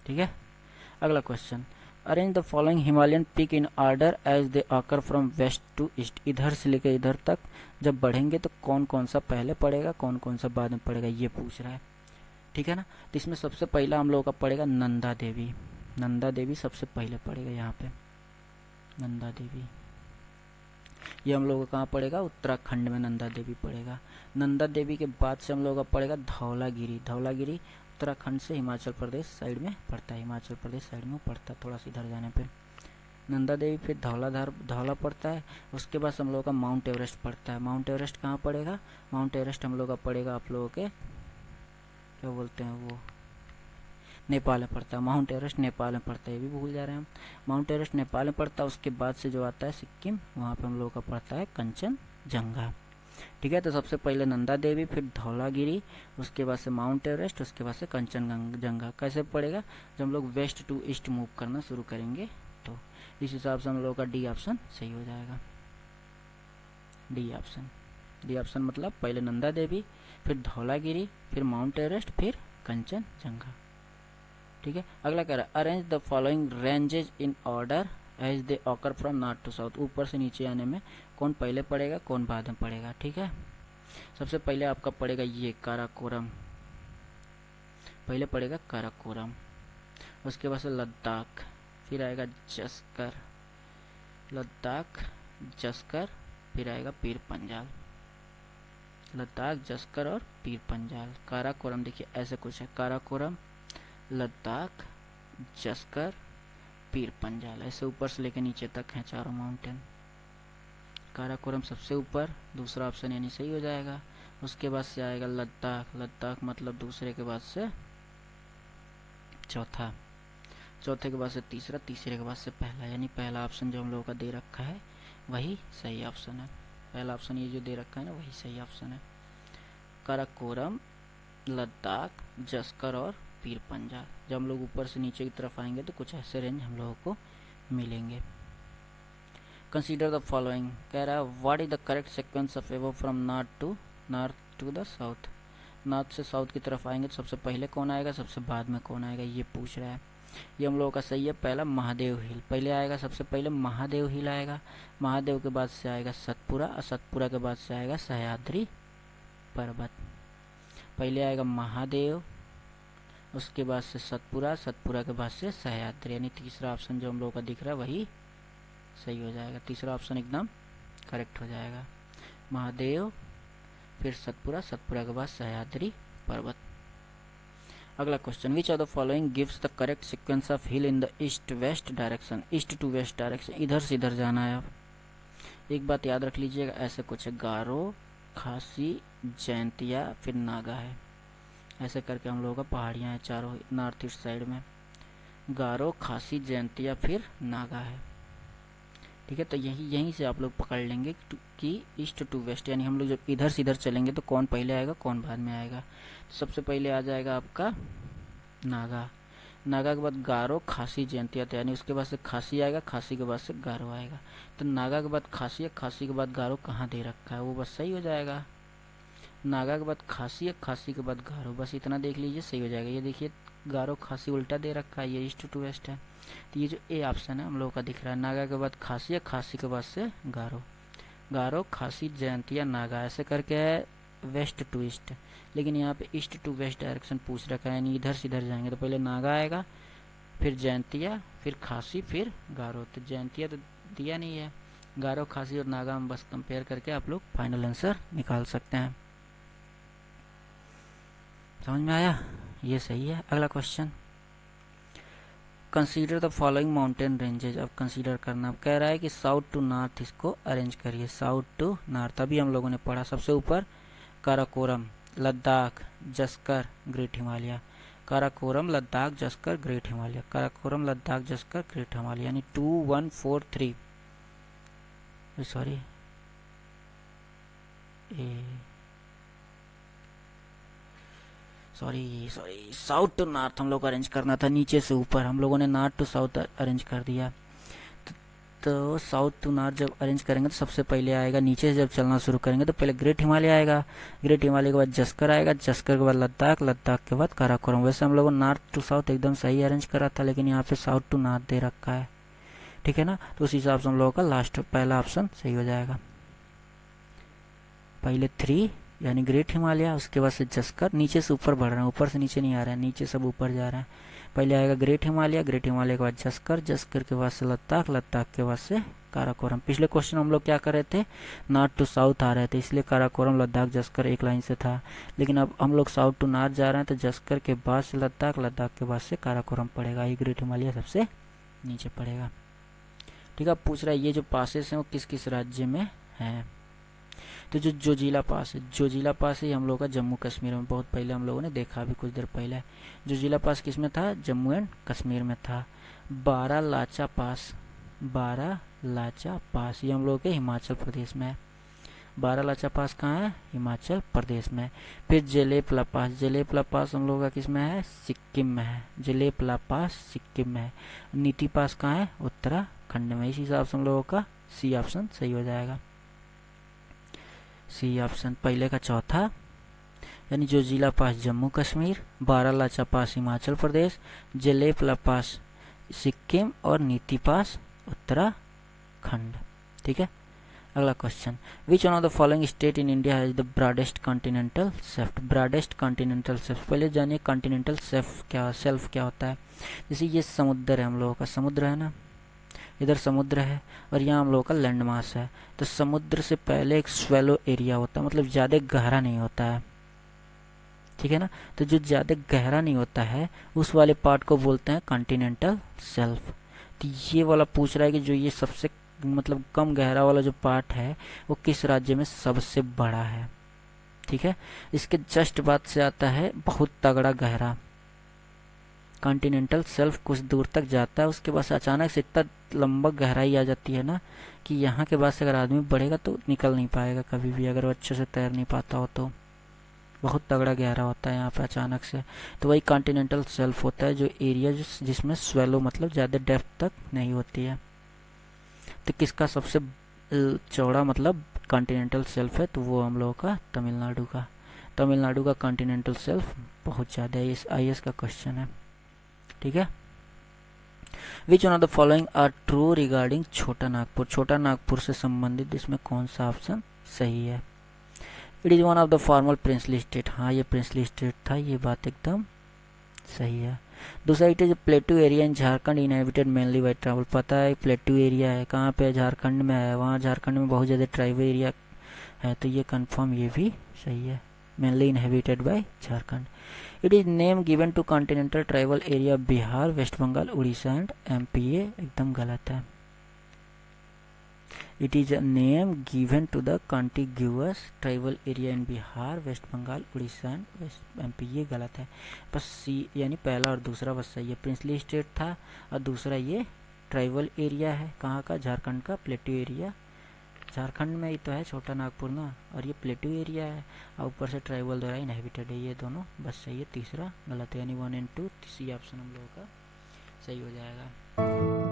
ठीक है, अगला question, arrange the following Himalayan peak in order as they occur from waste to east. इधर से लेकर इधर तक जब बढ़ेंगे तो कौन कौन सा पहले पड़ेगा, कौन कौन सा बाद में पड़ेगा, ये पूछ रहा है। ठीक है ना, तो इसमें सबसे पहला हम लोगों का पड़ेगा नंदा देवी सबसे पहले पड़ेगा यहाँ पे। नंदा देवी ये हम लोगों का कहाँ पड़ेगा, उत्तराखंड में नंदा देवी पड़ेगा। नंदा देवी के बाद से हम लोगों का पड़ेगा धौलागिरी उत्तराखंड से हिमाचल प्रदेश साइड में पड़ता है, हिमाचल प्रदेश साइड में पड़ता है, थोड़ा सा इधर जाने पे नंदा देवी, फिर धौला पड़ता है। उसके बाद हम लोगों का माउंट एवरेस्ट पड़ता है। माउंट एवरेस्ट कहाँ पड़ेगा, माउंट एवरेस्ट हम लोग का पड़ेगा आप लोगों के क्या बोलते हैं वो, नेपाल में पड़ता है। माउंट एवरेस्ट नेपाल में पड़ता है, ये भी भूल जा रहे हैं हम। माउंट एवरेस्ट नेपाल में पड़ता है, उसके बाद से जो आता है सिक्किम, वहाँ पे हम लोगों का पड़ता है कंचनजंगा। ठीक है, तो सबसे पहले नंदा देवी, फिर धौलागिरी, उसके बाद से माउंट एवरेस्ट, उसके बाद से कंचनजंगा। कैसे पड़ेगा, जब हम लोग वेस्ट टू ईस्ट मूव करना शुरू करेंगे तो इस हिसाब से हम लोगों का डी ऑप्शन सही हो जाएगा। डी ऑप्शन मतलब पहले नंदा देवी, फिर धौलागिरी, फिर माउंट एवरेस्ट, फिर कंचनजंगा। ठीक है, अगला कह रहा है arrange the following ranges in order as they occur from north to south. ऊपर से नीचे आने में कौन पहले पड़ेगा, कौन बाद में पड़ेगा। ठीक है, सबसे पहले आपका पड़ेगा ये काराकोरम, पहले पड़ेगा काराकोरम, उसके बाद से लद्दाख, फिर आएगा जस्कर, लद्दाख जस्कर, फिर आएगा पीर पंजाल। लद्दाख जस्कर और पीर पंजाल। काराकोरम देखिए ऐसे कुछ है, काराकोरम लद्दाख जस्कर पीर पंजाल, ऐसे ऊपर से लेकर नीचे तक हैं चारों माउंटेन। काराकोरम सबसे ऊपर, दूसरा ऑप्शन यानी सही हो जाएगा। उसके बाद से आएगा लद्दाख मतलब दूसरे के बाद से चौथा, चौथे के बाद से तीसरा, तीसरे के बाद से पहला, यानी पहला ऑप्शन जो हम लोगों का दे रखा है वही सही ऑप्शन है। पहला ऑप्शन ये जो दे रखा है ना वही सही ऑप्शन है। काराकोरम, लद्दाख, जस्कर और पीर पंजाल। जब हम लोग ऊपर से नीचे की तरफ आएंगे तो कुछ ऐसे रेंज हम लोगों को मिलेंगे। कंसीडर द फॉलोइंग, कह रहा है what is the correct sequence of above from north to the south. North से साउथ की तरफ आएंगे तो सबसे पहले कौन आएगा, सबसे बाद में कौन आएगा, ये पूछ रहा है। ये हम लोगों का सही है, पहला महादेव हिल पहले आएगा, सबसे पहले महादेव हिल आएगा। महादेव के बाद से आएगा सतपुरा, और सतपुरा के बाद से आएगा सह्याद्री पर्वत। पहले आएगा महादेव, उसके बाद से सतपुरा, सतपुरा के बाद से सह्याद्री, यानी तीसरा ऑप्शन जो हम लोगों का दिख रहा है वही सही हो जाएगा। तीसरा ऑप्शन एकदम करेक्ट हो जाएगा। महादेव, फिर सतपुरा, सतपुरा के बाद सह्याद्री पर्वत। अगला question, which of the following gives the correct sequence of hill in the east west direction. East to west direction, इधर से इधर जाना है। अब एक बात याद रख लीजिएगा, ऐसे कुछ है, गारो, खासी, जैंतिया, फिर नागा है, ऐसे करके हम लोगों का पहाड़ियाँ हैं चारों नॉर्थ ईस्ट साइड में। गारो, खासी, जैंतिया, फिर नागा है। ठीक है, तो यहीं से आप लोग पकड़ लेंगे कि ईस्ट टू वेस्ट, यानी हम लोग जब इधर से इधर चलेंगे तो कौन पहले आएगा कौन बाद में आएगा। तो सबसे पहले आ जाएगा आपका नागा, नागा के बाद गारो, खासी, जैंतिया, तो यानी उसके बाद से खासी आएगा, खासी के बाद से गारो आएगा। तो नागा के बाद खासी है, खासी के बाद गारो कहाँ दे रखा है, वो बस सही हो जाएगा। नागा के बाद खासी है, खासी के बाद गारो, बस इतना देख लीजिए सही हो जाएगा। ये देखिए गारो खासी उल्टा दे रखा है, ये ईस्ट टू वेस्ट है। तो ये जो ए ऑप्शन है हम लोगों का दिख रहा है, नागा के बाद खासी है, खासी के बाद से गारो, गारो, खासी, जयंतिया, नागा, ऐसे करके है वेस्ट टू ईस्ट। लेकिन यहाँ पे ईस्ट टू वेस्ट डायरेक्शन पूछ रखा है, यानी इधर से इधर जाएंगे तो पहले नागा आएगा, फिर जयंतिया, फिर खासी, फिर गारो। तो जयंतिया तो दिया नहीं है, गारो, खासी और नागा में बस कंपेयर करके आप लोग फाइनल आंसर निकाल सकते हैं। समझ में आया, ये सही है। अगला question, consider the following mountain ranges. अब कंसीडर करना, अब कह रहा है कि साउथ टू नॉर्थ इसको अरेंज करिए, साउथ टू नॉर्थ। अभी हम लोगों ने पढ़ा सबसे ऊपर Karakoram, Ladakh, Zanskar, great Himalaya, Karakoram, Ladakh, Zanskar, great Himalaya, Karakoram, Ladakh, Zanskar, great Himalaya, यानी 2 1 4 3, सॉरी साउथ टू नॉर्थ हम लोग को अरेंज करना था, नीचे से ऊपर, हम लोगों ने नॉर्थ टू साउथ अरेंज कर दिया। तो साउथ टू नॉर्थ जब अरेंज करेंगे तो सबसे पहले आएगा, नीचे से जब चलना शुरू करेंगे तो पहले ग्रेट हिमालय आएगा, ग्रेट हिमालय के बाद जस्कर आएगा, जस्कर के बाद लद्दाख, लद्दाख के बाद काराकोरम। वैसे हम लोगों ने नॉर्थ टू साउथ एकदम सही अरेंज करा था, लेकिन यहाँ पे साउथ टू नॉर्थ दे रखा है, ठीक है ना। तो उस हिसाब से हम लोगों का लास्ट पहला ऑप्शन सही हो जाएगा। पहले 3 यानी ग्रेट हिमालय, उसके बाद से जस्कर, नीचे से ऊपर बढ़ रहे हैं, ऊपर से नीचे नहीं आ रहा है, नीचे सब ऊपर जा रहे हैं। पहले आएगा ग्रेट हिमालय, ग्रेट हिमालय के बाद जस्कर, जस्कर के बाद से लद्दाख, लद्दाख के बाद से काराकोरम। पिछले क्वेश्चन हम लोग क्या कर रहे थे, नॉर्थ टू साउथ आ रहे थे, इसलिए काराकोरम, लद्दाख, जस्कर एक लाइन से था। लेकिन अब हम लोग साउथ टू नॉर्थ जा रहे हैं तो जस्कर के बाद से लद्दाख, लद्दाख के बाद से काराकोरम पड़ेगा, ये ग्रेट हिमालय सबसे नीचे पड़ेगा। ठीक है, पूछ रहा है ये जो पासेस हैं वो किस किस राज्य में हैं। तो जो जोजिला पास है, जोजिला पास ही हम लोग का जम्मू कश्मीर में, बहुत पहले हम लोगों ने देखा अभी कुछ देर पहले। जोजिला पास किस में था, जम्मू एंड कश्मीर में था। बारालाचा पास, बारालाचा पास ये हम लोग के हिमाचल प्रदेश में है। बारालाचा पास कहाँ है, हिमाचल प्रदेश में। फिर जेलेपला पास, जेलेपला पास हम लोग का किस में है, सिक्किम में है, जेलेपला पास सिक्किम में है। नीति पास कहाँ है, उत्तराखंड में। इस हिसाब से हम लोगों का सी ऑप्शन सही हो जाएगा, सी ऑप्शन पहले का चौथा, यानी जोजिला पास जम्मू कश्मीर, बारालाचा पास हिमाचल प्रदेश, जेलेपला पास सिक्किम और नीति पास उत्तराखंड। ठीक है, अगला question, which one of the following state in India has the broadest continental shelf. Broadest continental shelf, पहले जानिए कॉन्टिनेंटल शेल्फ क्या होता है। जैसे ये समुद्र है, हम लोगों का समुद्र है ना, इधर समुद्र है और यहाँ हम लोगों का लैंड मास है। तो समुद्र से पहले एक स्वेलो एरिया होता है, मतलब ज़्यादा गहरा नहीं होता है, ठीक है ना। तो जो ज़्यादा गहरा नहीं होता है उस वाले पार्ट को बोलते हैं कॉन्टिनेंटल शेल्फ। तो ये वाला पूछ रहा है कि जो ये सबसे मतलब कम गहरा वाला जो पार्ट है वो किस राज्य में सबसे बड़ा है। ठीक है, इसके जस्ट बाद से आता है बहुत तगड़ा गहरा, कॉन्टिनेंटल शेल्फ कुछ दूर तक जाता है, उसके बाद अचानक से इतना लंबा गहराई आ जाती है ना कि यहाँ के बाद से अगर आदमी बढ़ेगा तो निकल नहीं पाएगा कभी भी, अगर वो अच्छे से तैर नहीं पाता हो तो। बहुत तगड़ा गहरा होता है यहाँ पे अचानक से, तो वही कॉन्टिनेंटल शेल्फ होता है, जो एरिया जिसमें स्वेलो मतलब ज़्यादा डेप्थ तक नहीं होती है। तो किसका सबसे चौड़ा मतलब कॉन्टिनेंटल शेल्फ है, तो वो हम लोगों का तमिलनाडु का कॉन्टिनेंटल शेल्फ बहुत ज़्यादा है। इस IAS का क्वेश्चन है, ठीक है। Which one of the following are true regarding Chota Nagpur. छोटा नागपुर से संबंधित इसमें कौन सा ऑप्शन सही है। It is one of the formal princely state, हाँ ये प्रिंसली स्टेट था, ये बात एकदम सही है। दूसरा, it is प्लेटू area in Jharkhand inhabited mainly by tribal. पता है प्लेटू एरिया है, कहाँ पे? झारखंड में है। वहाँ झारखंड में बहुत ज़्यादा ट्राइबल एरिया है, तो ये कंफर्म ये भी सही है, mainly inhabited by Jharkhand. It is name given to continental tribal area Bihar, West Bengal, Orissa and MP. ये एकदम गलत है। It is a name given to the contiguous tribal area in Bihar, West Bengal, Orissa and West MP. ये गलत है। बस सी यानी पहला और दूसरा बस सही है। प्रिंसली स्टेट था और दूसरा ये ट्राइबल एरिया है। कहाँ का? झारखंड का प्लेटू एरिया। झारखंड में ही तो है छोटा नागपुर ना, और ये प्लेटू एरिया है और ऊपर से ट्राइबल द्वारा इनहेबिटेड है। ये दोनों बस सही है, तीसरा गलत है, यानी 1 और 2, सी ऑप्शन हम लोगों का सही हो जाएगा।